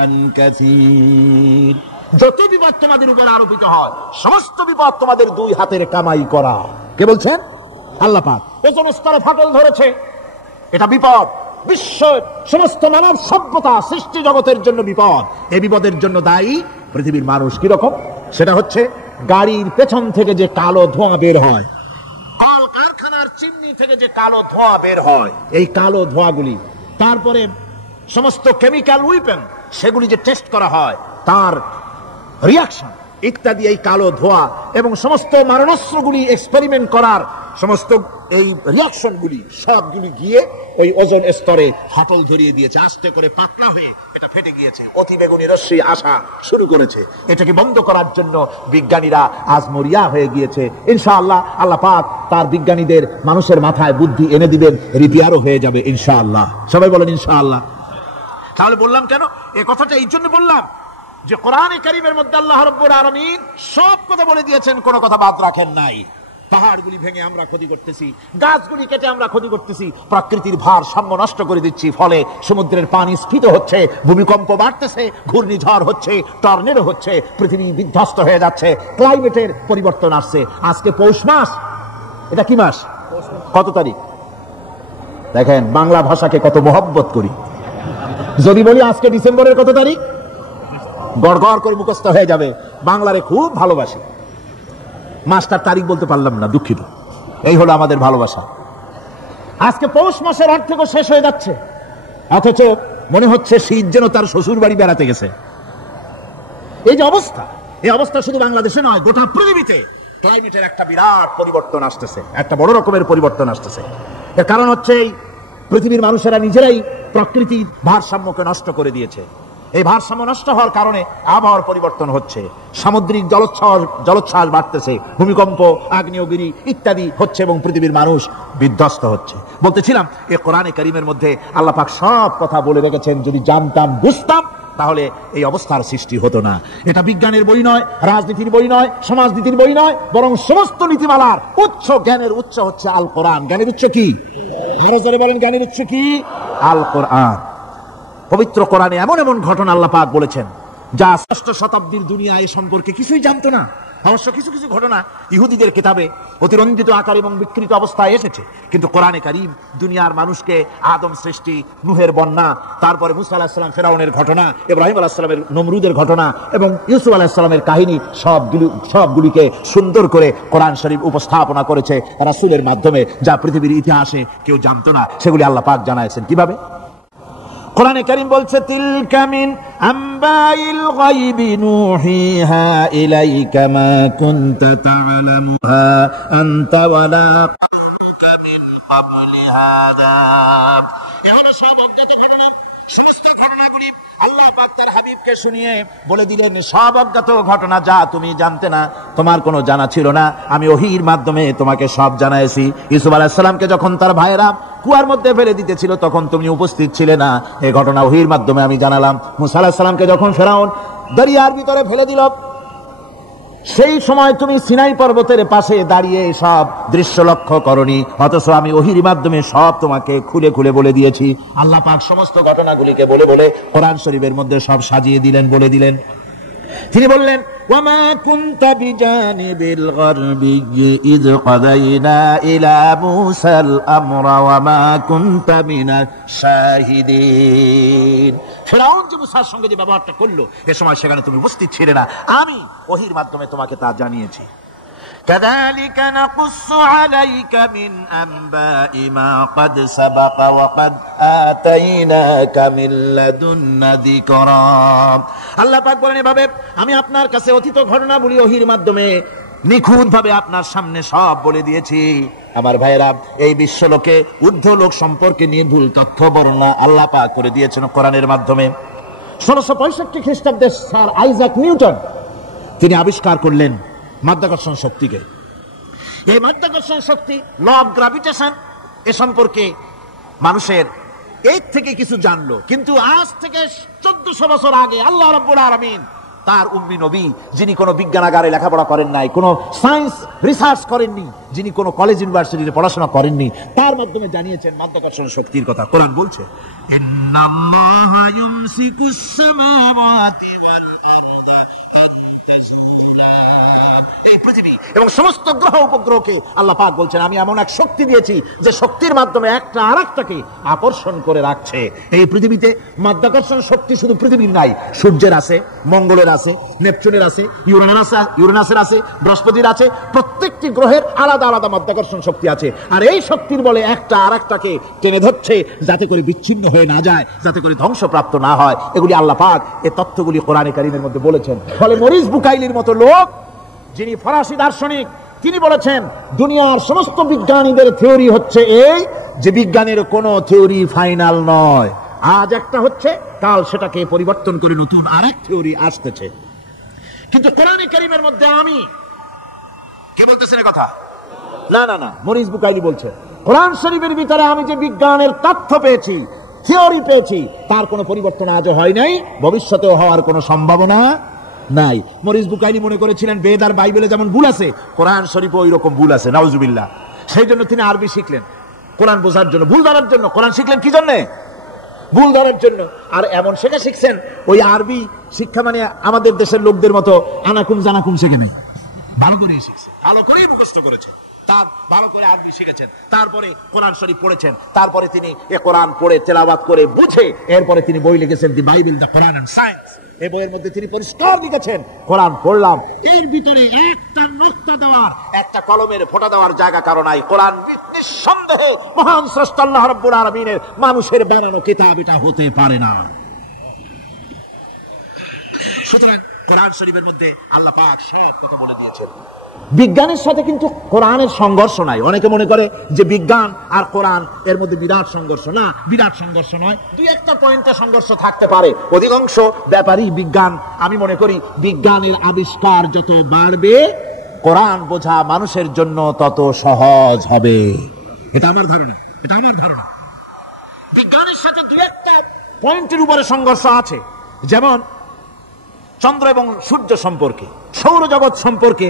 আন কাসীর। যত বিপদ তোমাদের উপর আরোপিত হয়, সমস্ত বিপদ তোমাদের দুই হাতের কামাই করা। কে বলছেন? আল্লাহ পাক। ওজন স্তরে ফাটল ধরেছে, এটা বিপদ। বিশ্বের সমস্ত মানব সভ্যতা, সৃষ্টি জগতের জন্য বিপদ। এই বিপদের জন্য দায়ী পৃথিবীর মানুষ। কিরকম? সেটা হচ্ছে গাড়ির পেছন থেকে যে কালো ধোঁয়া বের হয়, কল কারখানার চিমনি থেকে যে কালো ধোঁয়া বের হয়, এই কালো ধোঁয়াগুলি, তারপরে সমস্ত কেমিক্যাল উইপেন সেগুলি যে টেস্ট করা হয়, তার রিয়াকশন ইত্যাদি, এই কালো ধোঁয়া এবং সমস্ত মারণাস্ত্রগুলি এক্সপেরিমেন্ট করার সমস্ত এই রিয়াকশনগুলি সবগুলি গিয়ে ওই ওজন স্তরে ফাটল ধরিয়ে দিয়েছে। আস্তে করে পাতলা হয়ে এটা ফেটে গিয়েছে, অতি বেগুনি রশ্মি আসা শুরু করেছে। এটাকে বন্ধ করার জন্য বিজ্ঞানীরা আজ মরিয়া হয়ে গিয়েছে। ইনশাআল্লাহ আল্লাহ পাক তার বিজ্ঞানীদের মানুষের মাথায় বুদ্ধি এনে দিবেন, রিপেয়ারও হয়ে যাবে ইনশাআল্লাহ। সবাই বলেন ইনশাআল্লাহ। তাহলে বললাম কেন এই কথাটা? এই জন্য বললাম যে কোরআনে কারীমের মধ্যে আল্লাহ রাব্বুল আলামিন সব কথা বলে দিয়েছেন, কোনো কথা বাদ রাখেন নাই। পাহাড়গুলি ভেঙে আমরা ক্ষতি করতেছি, গাছগুলি কেটে আমরা ক্ষতি করতেছি, প্রকৃতির ভারসাম্য নষ্ট করে দিচ্ছি, ফলে সমুদ্রের পানি স্ফীত হচ্ছে, ভূমিকম্প বাড়তেছে, ঘূর্ণিঝড় হচ্ছে, টর্নেডো হচ্ছে, পৃথিবী বিধ্বস্ত হয়ে যাচ্ছে, ক্লাইমেটের পরিবর্তন আসছে। আজকে পৌষ মাস, এটা কি মাস? কত তারিখ? দেখেন বাংলা ভাষাকে কত মহব্বত করি। যদি বলি আজকে ডিসেম্বরের কত তারিখ, গড় গড় করে মুখস্থ হয়ে যাবে। বাংলারে খুব ভালোবাসি, মাসটার তারিখ বলতে পারলাম না, দুঃখিত। এই হলো আমাদের ভালোবাসা। আজকে পৌষ মাসের অর্ধেক শেষ হয়ে যাচ্ছে, অথচ মনে হচ্ছে শীত যেন তার শ্বশুর বাড়ি বেড়াতে গেছে। এই যে অবস্থা, এই অবস্থা শুধু বাংলাদেশে নয়, গোটা পৃথিবীতে ক্লাইমেটের একটা বিরাট পরিবর্তন আসতেছে, একটা বড় রকমের পরিবর্তন আসতেছে। এর কারণ হচ্ছে এই পৃথিবীর মানুষেরা নিজেরাই প্রকৃতির ভারসাম্যকে নষ্ট করে দিয়েছে। এই ভারসাম্য নষ্ট হওয়ার কারণে আবহাওয়ার পরিবর্তন হচ্ছে, সামুদ্রিক জলোচ্ছ্বাস বাড়তেছে, ভূমিকম্প, আগ্নেয়গিরি ইত্যাদি হচ্ছে এবং পৃথিবীর মানুষ বিধ্বস্ত হচ্ছে। বলতেছিলাম এই কোরআনে কারীমের মধ্যে আল্লাহ পাক সব কথা বলে রেখেছেন। যদি জানতাম, বুঝতাম, তাহলে এই অবস্থার সৃষ্টি হতো না। এটা বিজ্ঞানের বই নয়, রাজনীতির বই নয়, সমাজনীতির বই নয়, বরং সমস্ত নীতিমালার উচ্চ, জ্ঞানের উচ্চ হচ্ছে আল কোরআন। জ্ঞানের উচ্চ কি? আরো জোরে বলেন, জ্ঞানের উচ্চ কি? আল কোরআন। পবিত্র কোরআনে এমন এমন ঘটনা আল্লাহ পাক বলেছেন যা ষষ্ঠ শতাব্দীর দুনিয়া এ সম্পর্কে কিছুই জানতো না। অবশ্য কিছু কিছু ঘটনা ইহুদিদের কিতাবে অতিরঞ্জিত আকার এবং বিকৃত অবস্থায় এসেছে, কিন্তু কোরআনে কারীম দুনিয়ার মানুষকে আদম সৃষ্টি, নূহের বন্যা, তারপরে মুসা আলাইহিস সালাম ফেরাউনের ঘটনা, ইব্রাহিম আলাইহিস সালামের নমরুদের ঘটনা এবং ইউসুফ আলাইহিস সালামের কাহিনী সবগুলিকে সুন্দর করে কোরআন শরীফ উপস্থাপনা করেছে রাসূলের মাধ্যমে, যা পৃথিবীর ইতিহাসে কেউ জানতো না। সেগুলি আল্লাহ পাক জানাইছেন কিভাবে? কোরআনে কারীম বলছে, তিলকা মিন আম্বাইল গায়বি নূহিহা ইলাইকা মা কুনতা তা'লামুহা আনতা ওয়ালা কুনতা মিন ক্বাবলি হাযা। এহলো সব অজ্ঞাত ঘটনা, সমস্ত ঘটনাগুলি আল্লাহ পাক তার হাবিবকে শুনিয়ে বলে দিলেন, সব অজ্ঞাত ঘটনা যা তুমি জানতে না, তোমার কোনো জানা ছিল না, আমি ওহীর মাধ্যমে তোমাকে সব জানাইছি। ইউসুফ আলাইহিস সালামকে যখন তার ভাইরা কুয়ার মধ্যে ফেলে দিতেছিল তখন তুমি উপস্থিত ছিলে না, এই ঘটনা ওহীর মাধ্যমে আমি জানালাম। মুসা আলাইহিস সালামকে যখন ফেরাউন দরিয়ার ভিতরে ফেলে দিল, সেই সময় তুমি সিনাই পর্বতের পাশে দাঁড়িয়ে সব দৃশ্য লক্ষ্য করনি, অথচ আমি ওহীর মাধ্যমে সব তোমাকে খুলে খুলে বলে দিয়েছি। আল্লাহ পাক সমস্ত ঘটনাগুলিকে বলে বলে কোরআন শরীফের মধ্যে সব সাজিয়ে দিলেন, বলে দিলেন। তিনি বললেন, ওয়ামা কুনতা বিজানিবিল গারবি ইয কাদাইনা ইলা মুসাল আমরা ওয়ামা কুনতা মিনাশ শাহিদিন। ফিরআউন যে মুসার সঙ্গে যে ব্যবহারটা করলো, এ সময় সেখানে তুমি উপস্থিত ছিলে না, আমি ওহীর মাধ্যমে তোমাকে তা জানিয়েছি। كذلك نقص عليك من أنباء ما قد سبق وقد آتيناك من لدنا ذكرا। আল্লাহ পাক বলেন, এভাবে আমি আপনার কাছে অতীত ঘটনাবলী ওহীর মাধ্যমে নিখুঁত ভাবে আপনার সামনে সব বলে দিয়েছি। আমার ভাইরা, এই বিশ্বলোকে ঊর্ধ্ব লোক সম্পর্কে নিয়ে ভুল তথ্য বর্ণনা আল্লাহ পাক করে দিয়েছেন কোরআনের মাধ্যমে। 1665 খ্রিস্টাব্দে স্যার আইজাক নিউটন তিনি আবিষ্কার করলেন মাধ্যাকর্ষণ শক্তিকে। এই মাধ্যাকর্ষণ শক্তি, ল অফ গ্রাভিটেশন, এ সম্পর্কে মানুষের এই থেকে কিছু জানলো, কিন্তু আজ থেকে 1400 বছর আগে আল্লাহ রাব্বুল আলামিন তার উম্মি নবী, যিনি কোনো বিজ্ঞানাগারে লেখাপড়া করেন নাই, কোনো সায়েন্স রিসার্চ করেননি, যিনি কোনো কলেজ ইউনিভার্সিটিতে পড়াশোনা করেননি, তার মাধ্যমে জানিয়েছেন মাধ্যাকর্ষণ শক্তির কথা। কোরআন বলছে, ইন্নাল্লাহা ইউমসিকুস সামাওয়াতি ওয়াল আরদা আন তাজুলা। এই পৃথিবী এবং সমস্ত গ্রহ উপগ্রহকে আল্লাহ পাক বলছেন, আমি এমন এক শক্তি দিয়েছি যে শক্তির মাধ্যমে একটা আরেকটাকে আকর্ষণ করে রাখছে। এই পৃথিবীতে মাধ্যাকর্ষণ শক্তি শুধু পৃথিবীর নাই, সূর্যের আছে, মঙ্গলের আছে, নেপচুনের আছে, ইউরেনাসের আছে, বৃহস্পতির আছে। প্রত্যেকটি গ্রহের আলাদা আলাদা মাধ্যাকর্ষণ শক্তি আছে, আর এই শক্তির বলে একটা আরেকটাকে টেনে ধরছে যাতে করে বিচ্ছিন্ন হয়ে না যায়, যাতে করে ধ্বংসপ্রাপ্ত না হয়। এগুলি আল্লাহ পাক এই তথ্যগুলি কোরআনে কারীমের মধ্যে বলেছেন। ফলে মরিস বুকাইলির মতো লোক, যিনি ফরাসি দার্শনিক, তিনি বলেছেন দুনিয়ার সমস্ত বিজ্ঞানীদের থিওরি হচ্ছে এই যে বিজ্ঞানের কোনো থিওরি ফাইনাল নয়, আজ একটা হচ্ছে, কাল সেটাকে পরিবর্তন করে নতুন আরেক থিওরি আসতেছে। কিন্তু কোরআনে কারীমের মধ্যে আমি, কে বলতেছেন কথা? না না না, মরিস বুকাইলি বলছে, কোরআন শরীফের ভিতরে আমি যে বিজ্ঞানের তথ্য পেয়েছি, থিওরি পেয়েছি, তার কোনো পরিবর্তন আজও হয় নাই, ভবিষ্যতেও হওয়ার কোনো সম্ভাবনা নাই। মরিস বুকাইলি মনে করেছিলেন বেদ আর বাইবেলে যেমন ভুল আছে, কোরআন শরীফে ওই রকম ভুল আছে, নাউজুবিল্লাহ। সেই জন্য তিনি আরবি শিখলেন কোরআন বোঝার জন্য, ভুল ধরার জন্য। কোরআন শিখলেন কি জন্য? ভুল ধরার জন্য। আর এমন শেখা শিখছেন, ওই আরবি শিক্ষা মানে আমাদের দেশের লোকদের মতো আনাকুম জানাকুম শেখে নেই, ভালো করে শিখছে, ভালো করেই মুখস্থ করেছে, তার ভালো করে আরবি শিখেছেন, তারপরে কোরআন শরীফ পড়েছেন, তারপরে তিনি এ কোরআন পড়ে তেলাওয়াত করে বুঝে এরপরে তিনি বই লিখেছেন the Bible, the Quran and science. এই বইয়ের মধ্যে তিনি পরিষ্কার লিখেছেন, কোরআন পড়লাম, এর ভিতরে একটা নুক্তা দেওয়ার, একটা কলমের ফোঁটা দেওয়ার জায়গা কারো নাই। কোরআন নিঃসন্দেহে মহান স্রষ্টা আল্লাহ রাব্বুল আলামিনের মানুষের বানানো কিতাব, এটা হতে পারে না। সুতরাং কোরআন শরীফের মধ্যে আল্লাহ পাক সব কথা বলে দিয়েছেন। বিজ্ঞানের সাথে কিন্তু কোরআনের সংঘর্ষ নাই। অনেকে মনে করে যে বিজ্ঞান আর কোরআন এর মধ্যে বিরাট সংঘর্ষ। না, বিরাট সংঘর্ষ নয়, দুই একটা পয়েন্টে সংঘর্ষ থাকতে পারে। অধিকাংশ ব্যাপারই বিজ্ঞান, আমি মনে করি বিজ্ঞানের আবিষ্কার যত বাড়বে, কোরআন বোঝা মানুষের জন্য তত সহজ হবে। এটা আমার ধারণা, এটা আমার ধারণা। বিজ্ঞানের সাথে দুই একটা পয়েন্টের উপরে সংঘর্ষ আছে, যেমন চন্দ্র এবং সূর্য সম্পর্কে, সৌরজগৎ সম্পর্কে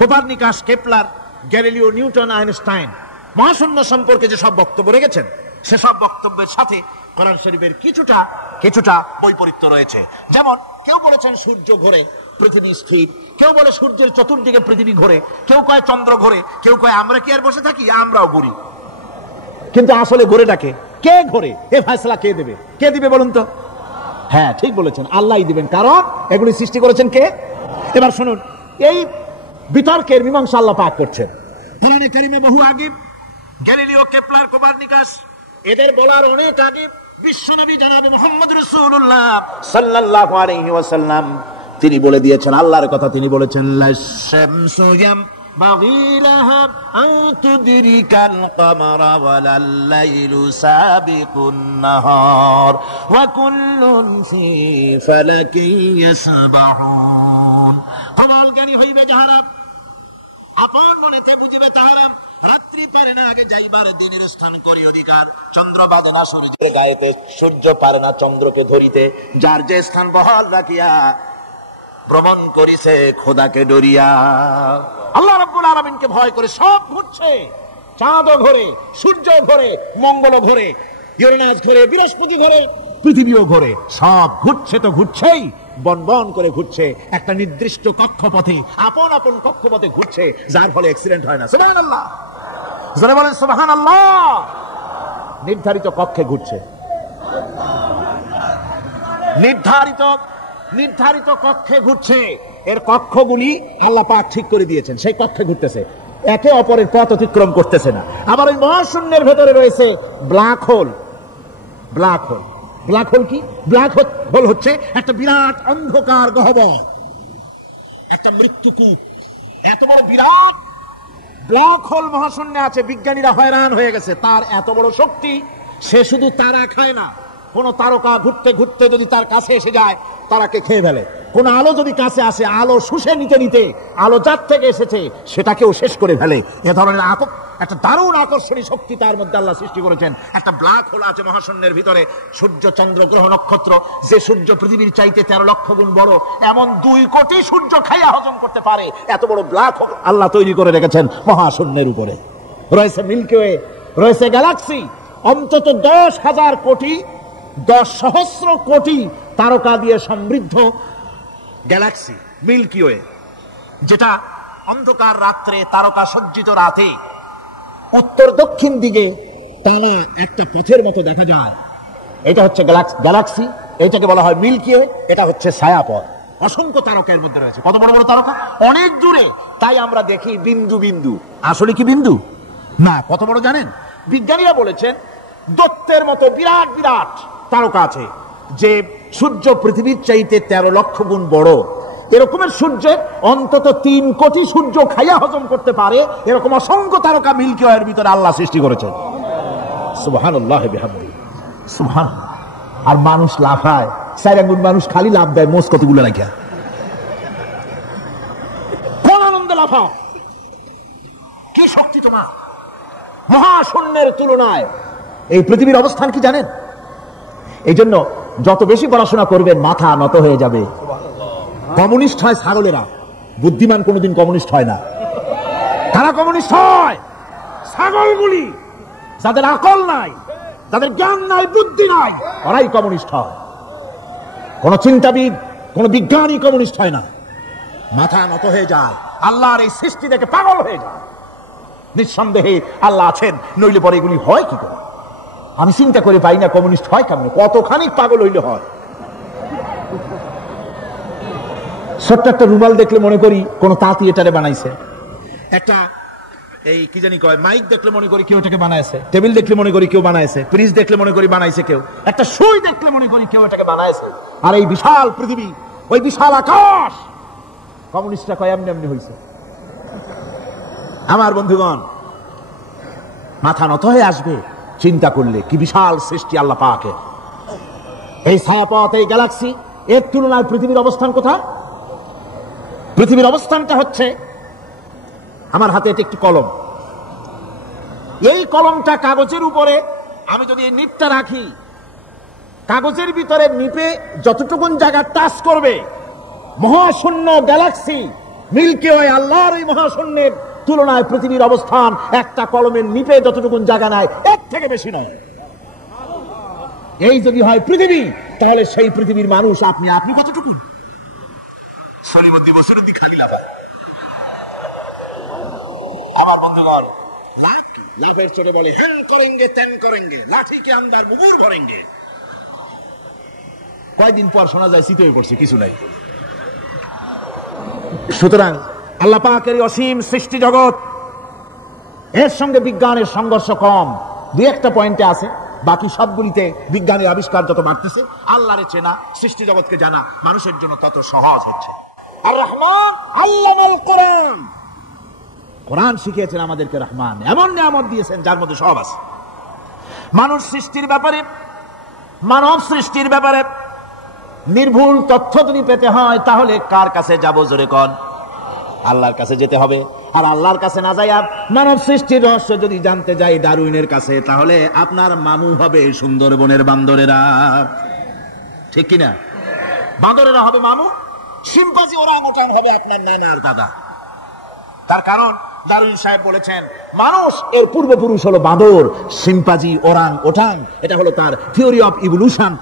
Copernicus, Kepler, Galileo, Newton, Einstein মহাশূন্য সম্পর্কে যে সব বক্তব্য রেখেছেন, সেসব বক্তব্যের সাথে কোরআন শরীফের কিছুটা বৈপরীত্য রয়েছে। যেমন কেউ বলেছেন সূর্য ঘোরে, পৃথিবী স্থির, কেউ বলে সূর্যের চতুর্দিকে পৃথিবী ঘোরে, কেউ কয় চন্দ্র ঘোরে, কেউ কয় আমরা কি আর বসে থাকি, আমরাও ঘুরি। কিন্তু আসলে ঘোরেটাকে কে ঘোরে, এ ফয়সালা কে দেবে? কে দিবে বলুন তো? হ্যাঁ, ঠিক বলেছেন, আল্লাহই দিবেন, কারণ এগুলি সৃষ্টি করেছেন কে? এবার শুনুন, এই বিতর্কের মীমাংসা আল্লাহ পাক করছেন কোরআনে কারীমে বহু আগে। গ্যালিলিও, কেপলার, কোপারনিকাস, এদের বলার অনেক আগে বিশ্বনবী জনাবে মুহাম্মদ রাসূলুল্লাহ সাল্লাল্লাহু আলাইহি ওয়াসাল্লাম তিনি বলে দিয়েছেন, আল্লাহর কথা তিনি বলেছেন, লাশ-শামসু ينبغي لها أن تدرك القمر ولا الليل سابق النهار وكل في فلك يسبحون কমল জ্ঞানী হইবে যাহারা আপন মনেতে বুঝিবে তাহারা রাত্রি পারে না আগে যাইবার দিনের স্থান করি অধিকার চন্দ্র বাঁধে না সূর্যের গায়েতে সূর্য পারে না চন্দ্রকে ধরিতে যার যে স্থান বহাল রাখিয়া ভ্রমণ করিছে খোদাকে ডরিয়া আল্লাহ রাব্বুল আলামিনকে ভয় করে সব ঘুরছে চাঁদও ঘোরে সূর্য ঘোরে মঙ্গল ঘোরে ইউরেনাস ঘোরে বৃহস্পতি ঘোরে পৃথিবীও ঘোরে সব ঘুরছে তো ঘুরছেই বনবন করে ঘুরছে একটা নির্দিষ্ট কক্ষপথে আপন আপন কক্ষপথে ঘুরছে যার ফলে অ্যাক্সিডেন্ট হয় না সুবহানাল্লাহ জোরে বলেন সুবহানাল্লাহ নির্ধারিত কক্ষে ঘুরছে নির্ধারিত কক্ষে ঘুরছে এর কক্ষগুলি আল্লাহ পাক ঠিক করে দিয়েছেন সেই কক্ষে ঘুরতেছে একে অপরের পথ অতিক্রম করতেছে না আবার ওই মহাশূন্যের ভেতরে রয়েছে ব্ল্যাক হোল কি ব্ল্যাক হোল হচ্ছে একটা বিরাট অন্ধকার গহ্বর একটা মৃত্যুকূপ এত বড় বিরাট ব্ল্যাক হোল মহাশূন্যে আছে বিজ্ঞানীরা হয়রান হয়ে গেছে তার এত বড় শক্তি সে শুধু তারা খায় না কোন তারকা ঘুরতে ঘুরতে যদি তার কাছে এসে যায় তারাকে খেয়ে ফেলে কোন আলো যদি কাছে আসে আলো শুষে নিতে নিতে আলো যার থেকে এসেছে সেটাকেও শেষ করে ফেলে এ ধরনের একটা দারুণ আকর্ষণী শক্তি তার মধ্যে আল্লাহ সৃষ্টি করেছেন একটা ব্ল্যাক হোল আছে মহাশূন্যের ভিতরে সূর্য চন্দ্র গ্রহ নক্ষত্র যে সূর্য পৃথিবীর চাইতে 13 লক্ষ গুণ বড় এমন 2 কোটি সূর্য খাইয়া হজম করতে পারে এত বড় ব্ল্যাক হোল আল্লাহ তৈরি করে রেখেছেন মহাশূন্যের উপরে রয়েছে মিল্কি ওয়ে রয়েছে গ্যালাক্সি অন্তত 10,000 কোটি 10 সহস্র কোটি তারকা দিয়ে সমৃদ্ধ গ্যালাক্সি মিল্কি ওয়ে যেটা অন্ধকার রাত্রে তারকা সজ্জিত রাতে উত্তর দক্ষিণ দিকে টানা একটা পথের মতো দেখা যায় এটা হচ্ছে গ্যালাক্সি এটাকে বলা হয় মিল্কি ওয়ে এটা হচ্ছে ছায়াপথ অসংখ্য তারকা এর মধ্যে রয়েছে কত বড় বড় তারকা অনেক দূরে তাই আমরা দেখি বিন্দু বিন্দু আসলে কি বিন্দু না কত বড় জানেন বিজ্ঞানীরা বলেছেন দৈত্যের মতো বিরাট বিরাট তারকা আছে যে সূর্য পৃথিবীর চাইতে 13 লক্ষ গুণ বড় এরকমের সূর্যের অন্তত 3 কোটি সূর্য খাইয়া হজম করতে পারে এরকম অসংখ্য তারকা মিল্কি ওয়ের ভিতরে আল্লাহ সৃষ্টি করেছেন সুবহানাল্লাহ বিহামদিহি সুবহানাল্লাহ আর মানুষ লাফায় 4 আঙ্গুল মানুষ খালি লাফ দেয় মোষ কতগুলো রাখিয়া কোন আনন্দে লাফাও কি শক্তি তোমার মহাশূন্যের তুলনায় এই পৃথিবীর অবস্থান কি জানেন এই জন্য যত বেশি পড়াশোনা করবেন মাথা নত হয়ে যাবে কমিউনিস্ট হয় ছাগলেরা বুদ্ধিমান কোনোদিন কমিউনিস্ট হয় না তারা কমিউনিস্ট হয় ছাগলগুলি যাদের আকল নাই যাদের জ্ঞান নাই বুদ্ধি নাই ওরাই কমিউনিস্ট হয় কোন চিন্তাবিদ কোন বিজ্ঞানী কমিউনিস্ট হয় না মাথা নত হয়ে যায় আল্লাহর এই সৃষ্টি দেখে পাগল হয়ে যায় নিঃসন্দেহে আল্লাহ আছেন নইলে পরে এগুলি হয় কি করে আমি চিন্তা করে পাই না কমিউনিস্ট হয় কেমন কতখানি পাগল হইলে হয় ছোট্ট একটা রুমাল দেখলে মনে করি কোন তাঁতি এটারে বানাইছে একটা এই কি জানি কয় মাইক দেখলে মনে করি কেউ এটাকে বানাইছে টেবিল দেখলে মনে করি কেউ বানাইছে ফ্রিজ দেখলে মনে করি বানাইছে কেউ একটা সুই দেখলে মনে করি কেউ এটাকে বানাইছে আর এই বিশাল পৃথিবী ওই বিশাল আকাশ কমিউনিস্টরা কয় এমনি এমনি হয়েছে আমার বন্ধুগণ মাথা নত হয়ে আসবে চিন্তা করলে কি বিশাল সৃষ্টি আল্লাহ পাকের এই ছায়াপথ এই গ্যালাক্সি এর তুলনায় পৃথিবীর অবস্থান কোথায় পৃথিবীর অবস্থানটা হচ্ছে আমার হাতে একটি কলম এই কলমটা কাগজের উপরে আমি যদি এই নিপটা রাখি কাগজের ভিতরে নিপে যতটুকুন জায়গা টাচ করবে মহাশূন্য গ্যালাক্সি মিল্কি ওয়ে আল্লাহর এই মহাশূন্যের তুলনায় পৃথিবীর অবস্থান একটা কলমের নিপে যতটুকুন জায়গা নেয় এর থেকে বেশি নয় এই যদি হয় পৃথিবী তাহলে সেই পৃথিবীর মানুষ আপনি কতটুকু সলিমুদ্দিন বসিরুদ্দিন খালি লাফায় আমার বন্ধুগণ লাফের চোটে বলে হ্যাঁ করেঙ্গে তেন করেঙ্গে লাঠিকে আন্দার মুগুর ধরেঙ্গে কয়দিন পর শোনা যায় শীত হয়ে পড়ছে কিছু নাই সুতরাং আল্লাহ পাকের অসীম সৃষ্টি জগৎ এর সঙ্গে বিজ্ঞানের সংঘর্ষ কম দুই একটা পয়েন্টে আছে বাকি সবগুলিতে বিজ্ঞানের আবিষ্কার যত বাড়তেছে আল্লাহরে চেনা সৃষ্টি জগৎকে জানা মানুষের জন্য তত সহজ হচ্ছে আর রহমান আল্লামাল কোরআন কোরআন শিখিয়েছেন আমাদেরকে রহমান, এমন নিয়ামত দিয়েছেন যার মধ্যে সব আছে। মানব সৃষ্টির ব্যাপারে নির্ভুল তথ্য যদি পেতে হয় তাহলে কার কাছে যাব? জোরে কোন? আল্লাহর কাছে যেতে হবে। আর আল্লাহর কাছে না যাই মানব সৃষ্টির রহস্য যদি জানতে যাই ডারউইনের কাছে, তাহলে আপনার মামু হবে সুন্দরবনের বান্দরেরা, ঠিক কিনা? বান্দরেরা হবে মামু, শিম্পাঞ্জি ওরাংওটাং হবে আপনার নানার দাদা। তার কারণ ডারউইন সাহেব বলেছেন মানুষ এর পূর্বপুরুষ হলো বাঁদর, শিম্পাঞ্জি, ওরাং ওটাং। এটা হলো তার থিওরি অফ ইভলিউশন।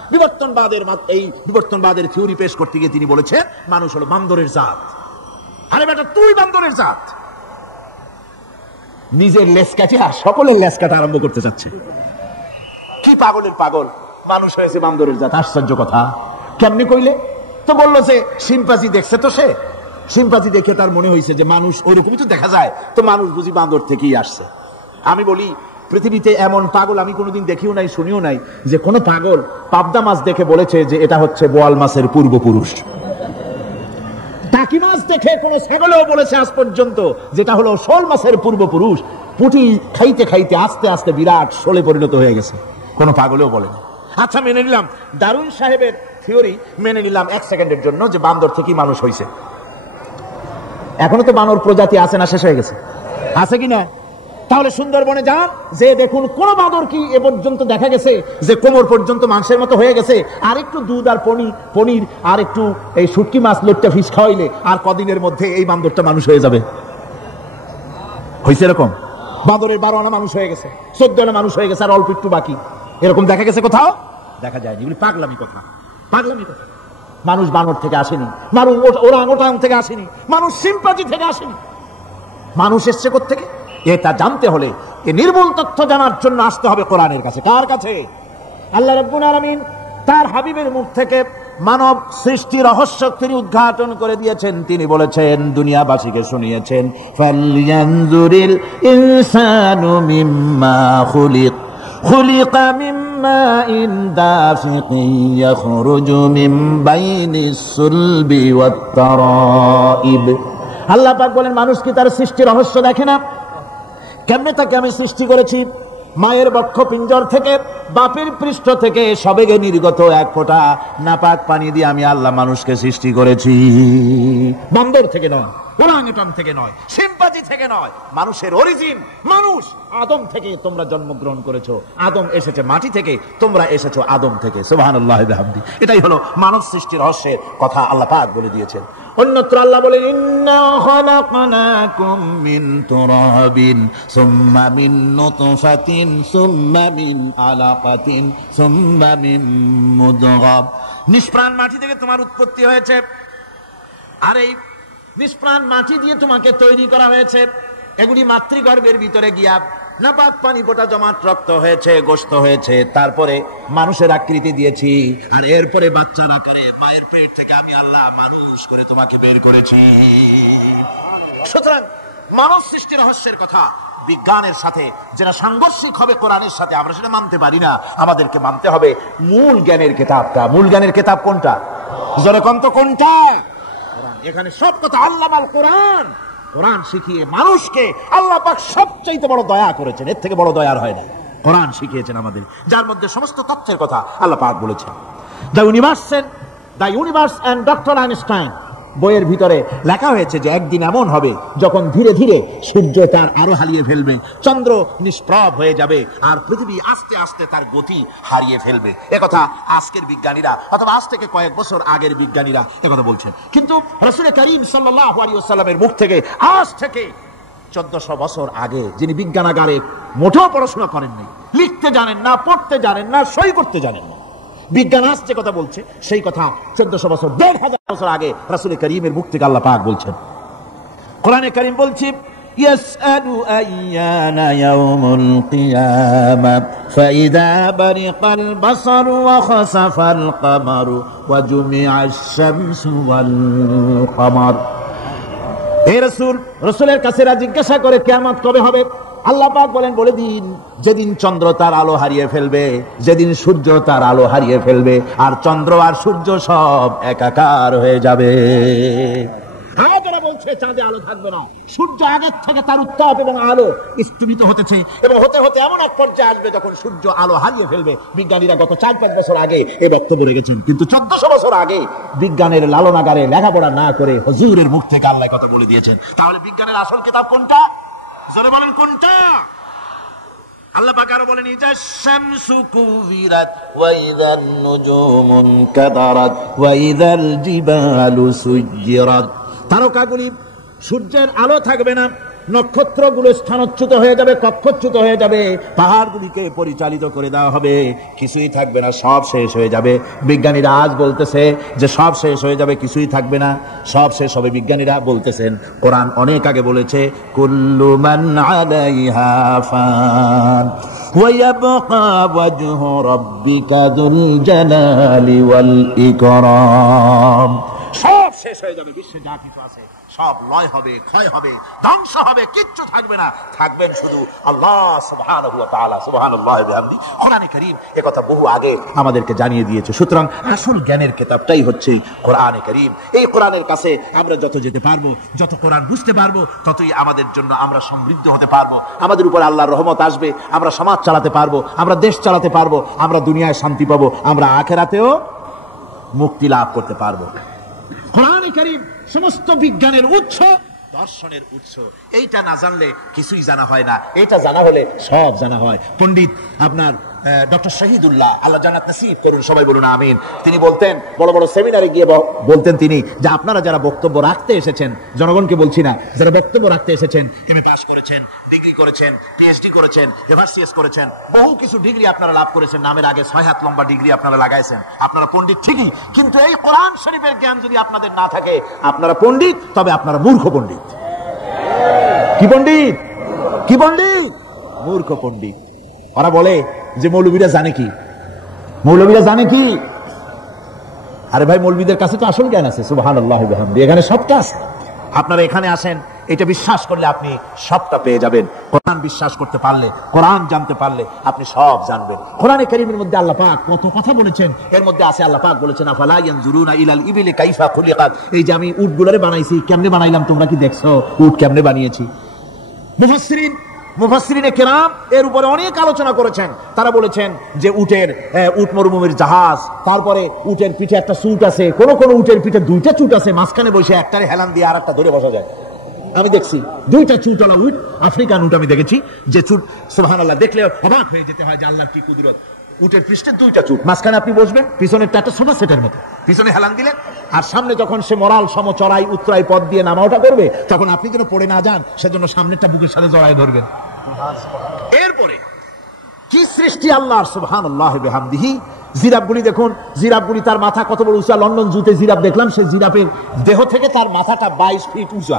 বিবর্তনবাদের থিওরি পেশ করতে গিয়ে তিনি বলেছেন মানুষ হলো বান্দরের জাত। আরে বেটা, তুই বান্দরের জাত। নিজের লেজ কাটে আর সকলের লেজ কাটা আরম্ভ করতে চাচ্ছে। কি পাগলের পাগল, মানুষ হয়েছে বান্দরের জাত। আশ্চর্য কথা। কেমনি কইলে? তো বললো যে শিম্পাঞ্জি দেখছে, তো সে শিম্পাঞ্জি দেখে তার মনে হয়েছে যে মানুষ ওরকমই তো দেখা যায়, তো মানুষ বুঝি বান্দর থেকেই আসছে। আমি বলি পৃথিবীতে এমন পাগল আমি কোনোদিন দেখিও নাই, শুনিও নাই যে কোনো পাগল পাবদা মাছ দেখে বলেছে যে এটা হচ্ছে বোয়াল মাছের পূর্বপুরুষ। টাকি মাছ দেখে কোন ছাগলেও বলেছে আজ পর্যন্ত যেটা হলো শোল মাছের পূর্বপুরুষ। পুঁটি খাইতে খাইতে আস্তে আস্তে বিরাট শোলে পরিণত হয়ে গেছে, কোন পাগলেও বলে না। আচ্ছা, মেনে নিলাম ডারউইন সাহেবের থিওরি, মেনে নিলাম এক সেকেন্ডের জন্য যে বান্দর থেকেই মানুষ হয়েছে। এখনো তো বানর প্রজাতি আছে না, শেষ হয়ে গেছে? আছে কিনা? তাহলে সুন্দরবনে যান, যে দেখুন কোন বাঁদর কি এ পর্যন্ত দেখা গেছে যে কোমর পর্যন্ত মাংসের মতো হয়ে গেছে, আর একটু দুধ আর পনির আর একটু এই শুটকি মাছ লোট্টা ফিশ খাওয়াইলে আর কদিনের মধ্যে এই বান্দরটা মানুষ হয়ে যাবে? হয়েছে এরকম? বাঁদরের 12 আনা মানুষ হয়ে গেছে, 14 আনা মানুষ হয়ে গেছে, আর অল্প একটু বাকি। এরকম দেখা গেছে কোথাও? দেখা যায়নি। এগুলি পাগলামি কথা, পাগলামি কথা। মানুষ বানর থেকে আসেনি, মানুষ ওরাংওটাং থেকে আসেনি, মানুষ শিম্পাঞ্জি থেকে আসেনি। মানুষ এসছে কোত্থেকে? এটা জানতে হলে এই নির্ভুল তথ্য জানার জন্য আসতে হবে কোরআনের কাছে। কার কাছে? আল্লাহ রাব্বুল আলামিন তার হাবিবের মুখ থেকে মানব সৃষ্টি রহস্য তিনি উদ্ঘাটন করে দিয়েছেন। তিনি বলেছেন, দুনিয়াবাসীকে শুনিয়েছেন, ফালইয়ানজুরিল ইনসানু মিম্মা খুলিক খুলিকা মিম্মা ইন দাফিকিন ইয়াখরুজু মিন বাইনিস সুলবি ওয়াত তারাইব। আল্লাহ পাক বলেন, মানুষ কি তার সৃষ্টি রহস্য দেখে না? কেমনে তাকে আমি সৃষ্টি করেছি? মায়ের বক্ষ পিঞ্জর থেকে, বাপের পৃষ্ঠ থেকে সবেগে নির্গত এক ফোঁটা নাপাক পানি দিয়ে আমি আল্লাহ মানুষকে সৃষ্টি করেছি। বান্দর থেকে নয়, ওরাংওটাং থেকে নয়, শিম্পাঞ্জি থেকে নয়। মানুষের অরিজিন মানুষ, আদম থেকে তোমরা জন্মগ্রহণ করেছো। আদম এসেছে মাটি থেকে, তোমরা এসেছো আদম থেকে। সুবহানাল্লাহি ওয়া বিহামদিহি। এটাই হলো মানব সৃষ্টির রহস্যের কথা আল্লাহ পাক বলে দিয়েছেন। অন্যত্র আল্লাহ বলেন, ইন্না খালাকনাকুম মিন তুরাবিন সুম্মা মিন নুতফাতিন সুম্মা মিন আলাকাতিন সুম্মা মিন মুদগাহ। নিষ্প্রাণ মাটি থেকে তোমার উৎপত্তি হয়েছে, আর এই নিষ্প্রাণ মাটি দিয়ে তোমাকে তৈরি করা হয়েছে। এগুলি মাতৃগর্ভের ভিতরে গিয়া নাপাক পানি ফোঁটা জমাট রক্ত হয়েছে, গোশত হয়েছে, তারপরে মানুষের আকৃতি দিয়েছি, আর এরপরে বাচ্চার আকারে মায়ের পেট থেকে আমি আল্লাহ মানুষ করে তোমাকে বের করেছি। সুতরাং মানব সৃষ্টি রহস্যের কথা বিজ্ঞানের সাথে যেটা সাংঘর্ষিক হবে কোরআনের সাথে, আমরা সেটা মানতে পারি না। আমাদেরকে মানতে হবে মূল জ্ঞানের কিতাবটা। মূল জ্ঞানের কিতাব কোনটা? জোরে কোন তো কোনটা? এখানে সব কথা আল্লামাল কোরআন। কোরআন শিখিয়ে মানুষকে আল্লাহ পাক সবচেয়ে বড় দয়া করেছেন, এর থেকে বড় দয়ার হয় না। কোরআন শিখিয়েছেন আমাদের, যার মধ্যে সমস্ত তথ্যের কথা আল্লাহ পাক বলেছেন। The universe and doctor Einstein বইয়ের ভিতরে লেখা হয়েছে যে একদিন এমন হবে যখন ধীরে ধীরে সূর্য তার আলো হারিয়ে ফেলবে, চন্দ্র নিষ্প্রভ হয়ে যাবে, আর পৃথিবী আস্তে আস্তে তার গতি হারিয়ে ফেলবে। একথা আজকের বিজ্ঞানীরা অথবা আজ থেকে কয়েক বছর আগের বিজ্ঞানীরা একথা বলছেন। কিন্তু রাসূল করিম সাল্লাল্লাহু আলাইহি ওয়াসাল্লামের মুখ থেকে আজ থেকে 1400 বছর আগে, যিনি বিজ্ঞানাগারে মোটেও পড়াশোনা করেননি, লিখতে জানেন না, পড়তে জানেন না, সই করতে জানেন না, বিজ্ঞান আজ যে কথা বলছে সেই কথা 1400 বছর 1500 বছর আগে রাসূল করিমের মুখ থেকে আল্লাহ পাক বলছেন। কোরআনে কারীম বলছে, ইয়াসআলু আইয়ানা ইয়াউমুল কিয়ামাহ ফাইদা বারিকাল বাসারু ওয়া খাসাফাল কামারু ওয়া জুমিআশ শামসু ওয়াল কামার। হে রাসূল, রাসূলের কাছেরা জিজ্ঞাসা করে কিয়ামত কবে হবে? আল্লাহ পাক বলেন, বলে দিন যেদিন চন্দ্র তার আলো হারিয়ে ফেলবে, যেদিন সূর্য তার আলো হারিয়ে ফেলবে, আর চন্দ্র আর সূর্য সব একাকার হয়ে যাবে। হ্যাঁ, যারা বলছে সে চাঁদে আলো থাকবে না। সূর্য আগের থেকে তার উত্তাপ এবং আলো স্থিমিত হতেছে এবং হতে হতে এমন এক পর্যায়ে আসবে যখন সূর্য আলো হারিয়ে ফেলবে। বিজ্ঞানীরা গত 4-5 বছর আগে এই বক্তব্য রেখেছেন, কিন্তু 1400 বছর আগে বিজ্ঞানের লালনাগারে লেখাপড়া না করে হুজুরের মুখ থেকে আল্লাহ কথা বলে দিয়েছেন। তাহলে বিজ্ঞানের আসল কিতাব কোনটা? জোরে বলেন কোনটা? আল্লাহ পাক আরো বলেন, ইজা শামসু কুবিরাত ওয়া ইযান নুজুমু কাদারাত ওয়া ইযাল জিবালু সুজ্জিরাত। তারকাগুলি, সূর্যের আলো থাকবে না, নক্ষত্রগুলো স্থানচ্যুত হয়ে যাবে, কক্ষচ্যুত হয়ে যাবে, পাহাড়গুলিকে পরিচালিত করে দেওয়া হবে, কিছুই থাকবে না, সব শেষ হয়ে যাবে। বিজ্ঞানীরা আজ বলতেছে যে সব শেষ হয়ে যাবে, কিছুই থাকবে না, সব শেষ হবে। বিজ্ঞানীরা বলতেছেন, কোরআন অনেক আগে বলেছে, কুল্লু মান আলাইহা ফান ওয়া ইয়াবকা ওয়াজহু রাব্বিকা যুল জালালি ওয়াল ইকরাম। সব শেষ হয়ে যাবে, বিশ্বে যা কিছু আছে সব লয় হবে, ক্ষয় হবে, ধ্বংস হবে, কিচ্ছু থাকবে না, থাকবেন শুধু আল্লাহ সুবহানাহু ওয়া তাআলা। সুবহানাল্লাহি ওয়া বিহামদি। কোরআনে কারীম এ কথা বহু আগে আমাদেরকে জানিয়ে দিয়েছে। সুতরাং আসল জ্ঞানের কিতাবটাই হচ্ছে কোরআনে কারীম। এই কোরআনের কাছে আমরা যত যেতে পারবো, যত কোরআন বুঝতে পারবো, ততই আমাদের জন্য আমরা সমৃদ্ধ হতে পারবো। আমাদের উপর আল্লাহর রহমত আসবে, আমরা সমাজ চালাতে পারবো, আমরা দেশ চালাতে পারবো, আমরা দুনিয়ায় শান্তি পাবো, আমরা আখিরাতেও মুক্তি লাভ করতে পারবো। কোরআনে কারীম সমস্ত বিজ্ঞানের উৎস, দর্শনের উৎস। এইটা না জানলে কিছুই জানা হয় না, এটা জানা হলে সব জানা হয়। পণ্ডিত আপনার ডক্টর শহীদুল্লাহ, আল্লাহ জান্নাত নসিব করুন, সবাই বলুন আমিন। তিনি বলতেন, বড় বড় সেমিনারে গিয়ে বলতেন তিনি, যে আপনারা যারা বক্তব্য রাখতে এসেছেন, জনগণকে বলছি না, যারা বক্তব্য রাখতে এসেছেন, এমএ পাস করেছেন, ডিগ্রি করেছেন, পিএইচডি করেছেন, এফআরসিএস করেছেন, বহু কিছু ডিগ্রি আপনারা লাভ করেছেন, নামের আগে 6 হাত লম্বা ডিগ্রি আপনারা লাগাইছেন, আপনারা পণ্ডিত ঠিকই, কিন্তু এই কোরআন শরীফের জ্ঞান যদি আপনাদের না থাকে, আপনারা পণ্ডিত, তবে আপনারা মূর্খ পণ্ডিত। কি পণ্ডিত? কি পণ্ডিত? মূর্খ পণ্ডিত। ওরা বলে যে মৌলবীরা জানে কি, মৌলবীরা জানে কি? আরে ভাই, মৌলবীদের কাছে তো আসল জ্ঞান আছে। সুবহানাল্লাহি ওয়া বিহামদিহি। এখানে সবটা আছে। আপনারা এখানে আসেন, এটা বিশ্বাস করলে আপনি সবটা পেয়ে যাবেন। কোরআন বিশ্বাস করতে পারলে, কোরআন জানতে পারলে আপনি সব জানবেন। কোরআনে কারীমের মধ্যে আল্লাহ পাক কত কথা বলেছেন। এর মধ্যে আছে, আল্লাহ পাক বলেছেন, আফালা ইয়ানজুরুনা ইলাল ইবিলি কাইফা খুলিকাত। এই যে আমি উটগুলোরে বানাইছি, কেমনে বানাইলাম তোমরা কি দেখছো? উট কেমনে বানিয়েছি? মুফাসসিরিনে কেরাম এর উপরে অনেক আলোচনা করেছেন। তারা বলেছেন যে উট মরুভূমির জাহাজ, তারপরে উটের পিঠে একটা চুট আছে, কোন কোন উটের পিঠে 2টা চুট আছে, মাঝখানে বসে একটারে হেলান দিয়ে আর একটা ধরে বসা যায়। আমি দেখছি 2টা চুটওয়ালা উট, আফ্রিকান উট আমি দেখেছি, যে চুট সুবহানাল্লাহ দেখলে অবাক হয়ে যেতে হয় যে আল্লাহর কি কুদরত। উটের পৃষ্ঠে 2টা চুট, মাঝখানে আপনি বসবেন, পিছনের একটা সোফা সেটের মতো, পিছনে হেলান দিলেন, আর সামনে যখন সে মরাল সমচড়াই উত্তরাই পথ দিয়ে নামা ওঠা করবে, তখন আপনি যেন পড়ে না যান, সেজন্য সামনেরটা বুকের সাথে জড়ায় ধরবেন। এরপরে কি সৃষ্টি আল্লাহর, সুবহানাল্লাহি ওয়া বিহামদিহি। জিরাফগুলি দেখুন, জিরাফগুলি তার মাথা কত বড় উঁচা। লন্ডন জুতে জিরাফ দেখলাম, সে জিরাফের দেহ থেকে তার মাথাটা 22 ফিট উঁচা।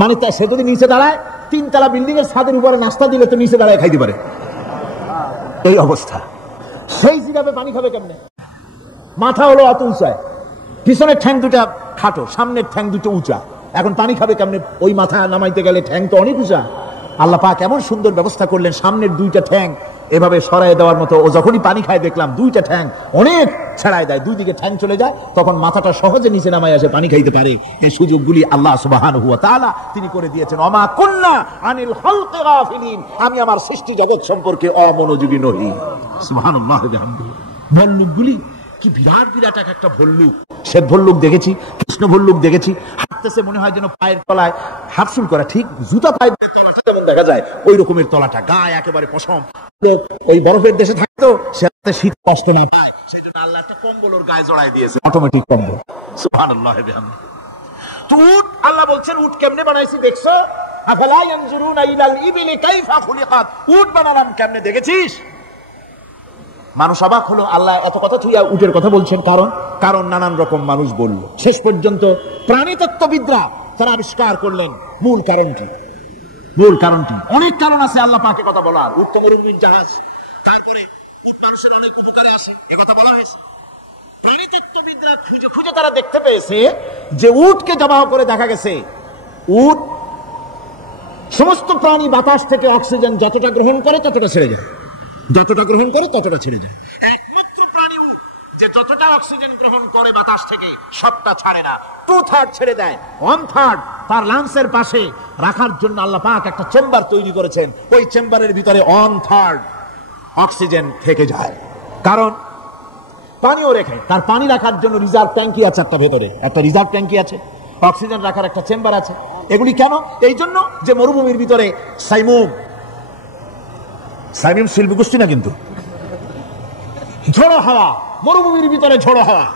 মানে তাই সে যদি নিচে দাঁড়ায়, 3 তলা বিল্ডিং এর ছাদের উপরে নাস্তা দিলে তো নিচে দাঁড়ায় খাইতে পারে, এই অবস্থা। সেই জিরাফে পানি খাবে কেমনে? মাথা হলো অত উঁচায়, পিছনের ঠ্যাং 2টা খাটো, সামনের ঠ্যাং 2টো উঁচা, এখন পানি খাবে কেমনে? ওই মাথা নামাইতে গেলে ঠ্যাং তো অনেক উঁচা। আল্লাহ পাক এমন সুন্দর ব্যবস্থা করলেন, সামনের 2টা ঠ্যাং এভাবে সরায় দেওয়ার মতো। ও যখনই পানি খায় দেখলাম 2টা ঠ্যাং অনেক ছেড়ায় দেয়, 2 দিকে ঠ্যাং চলে যায়, তখন মাথাটা সহজে নিচে নামায় আসে, পানি খাইতে পারে। এই সুযোগগুলি আল্লাহ সুবহানাহু ওয়া তাআলা তিনি করে দিয়েছেন। ওমা কুন্না আনিল খালকি গাফিলিন, আমি আমার সৃষ্টি জগৎ সম্পর্কে অমনোযোগী নহি। সুবহানাল্লাহি ওয়া বিহামদিহি। ভল্লুকগুলি কি বিরাট বিরাট একটা ভল্লুক, শ্বেত ভল্লুক দেখেছি, কৃষ্ণ ভল্লুক দেখেছি, হাঁটতেছে মনে হয় যেন পায়ের তলায় হাফসুল করা, ঠিক জুতা পায়ের যেমন দেখা যায় ওই রকমের তলাটা, গায়ে একেবারে পশম। ওই বরফের দেশে থাকতো, সে শীত কষ্ট না পায়, সেই জন্য আল্লাহ একটা কম্বল ওর গায়ে জড়ায় দিয়েছে, অটোমেটিক কম্বল। সুবহানাল্লাহি ওয়া বিহামদিহি। তো উট, আল্লাহ বলছেন উট কেমনে বানাইছি দেখছো? আফালা ইয়ানজুরুনা ইলাল ইবিলি কাইফা খুলিকাত। উট বানালাম কেমনে দেখেছিস? মানুষ অবাক হলো, আল্লাহ এত কথা থুইয়া উটের কথা বলছেন, কারণ নানান রকম মানুষ বলল। শেষ পর্যন্ত প্রাণীতত্ত্ববিদরা তারা আবিষ্কার করলেন মূল কারণটি। অনেক কারণ আছে আল্লাহ পাকে কথা বলার। উট তো মরুভূমির জাহাজ, তারপরে উট মানুষের অনেক উপকারে আসে, এই কথা বলা হয়েছে। প্রাণীতত্ত্ববিদরা খুঁজে খুঁজে তারা দেখতে পেয়েছে যে উটকে জবাহ করে দেখা গেছে, উট সমস্ত প্রাণী বাতাস থেকে অক্সিজেন যতটা গ্রহণ করে ততটা ছেড়ে যায়, যতটা গ্রহণ করে ততটা ছেড়ে যায়। একমাত্র প্রাণী উট যে যতটা অক্সিজেন গ্রহণ করে বাতাস থেকে সবটা ছাড়ে না, 2/3 ছেড়ে দেয়, 1/3 তার লাংসের পাশে রাখার জন্য আল্লাহ পাক একটা চেম্বার তৈরি করেছেন। ওই চেম্বারের ভিতরে 1/3 অক্সিজেন থেকে যায়। কারণ পানিও রেখে, তার পানি রাখার জন্য রিজার্ভ ট্যাঙ্কি আছে, একটা ভেতরে একটা রিজার্ভ ট্যাঙ্কি আছে, অক্সিজেন রাখার একটা চেম্বার আছে। এগুলি কেন? এই জন্য যে মরুভূমির ভিতরে সাইমুম শিল্পী গোষ্ঠী না, কিন্তু ঝোড়ো হাওয়া, মরুভূমির ভিতরে ঝোড়ো হাওয়া,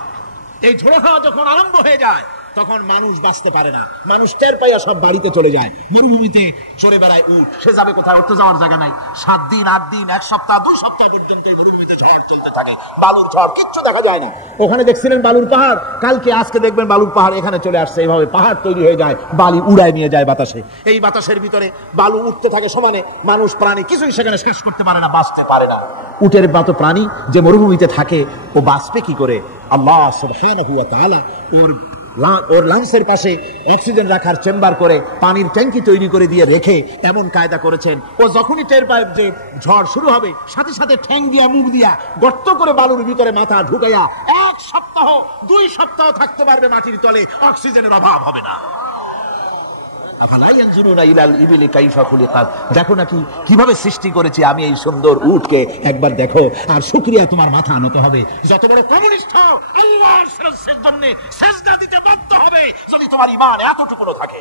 এই ঝোড়ো হাওয়া যখন আরম্ভ হয়ে যায় তখন মানুষ বাঁচতে পারে না, মানুষ টের পাইয়া সব বাড়িতে চলে যায়। মরুভূমিতে চড়ে বেড়ায় উট, সে যাবে কোথায়? উঠতে যাওয়ার জায়গা নাই। 7 দিন 8 দিন 1 সপ্তাহ 2 সপ্তাহ পর্যন্ত মরুভূমিতে ঝড় চলতে থাকে, বালুর ঝড়, কিচ্ছু দেখা যায় না। ওখানে দেখছিলেন বালুর পাহাড়, কালকে আজকে দেখবেন বালুর পাহাড় এখানে চলে আসছে। এইভাবে পাহাড় তৈরি হয়ে যায়, বালি উড়ায় নিয়ে যায় বাতাসে। এই বাতাসের ভিতরে বালু উঠতে থাকে সমানে, মানুষ প্রাণী কিছুই সেখানে শেষ করতে পারে না, বাঁচতে পারে না। উটের মতো প্রাণী যে মরুভূমিতে থাকে ও বাঁচবে কি করে? আল্লাহ সুবহানাহু ওয়া তাআলা ওর লাংসের পাশে অক্সিজেন রাখার চেম্বার করে, পানির ট্যাঙ্কি তৈরি করে দিয়ে রেখে এমন কায়দা করেছেন, ও যখনই টের পায় যে ঝড় শুরু হবে, সাথে সাথে ঠ্যাং দিয়া মুখ দিয়া গর্ত করে বালুর ভিতরে মাথা ঢুকাইয়া 1 সপ্তাহ 2 সপ্তাহ থাকতে পারবে মাটির তলে, অক্সিজেনের অভাব হবে না। দেখো নাকি কিভাবে সৃষ্টি করেছি আমি এই সুন্দর উটকে, একবার দেখো, আর শুকরিয়া তোমার মাথা আনতে হবে। যত বড় কমিউনিস্ট হও, আল্লাহর জন্য সিজদা দিতে বাধ্য হবে যদি তোমার ঈমান এতটুকু থাকে।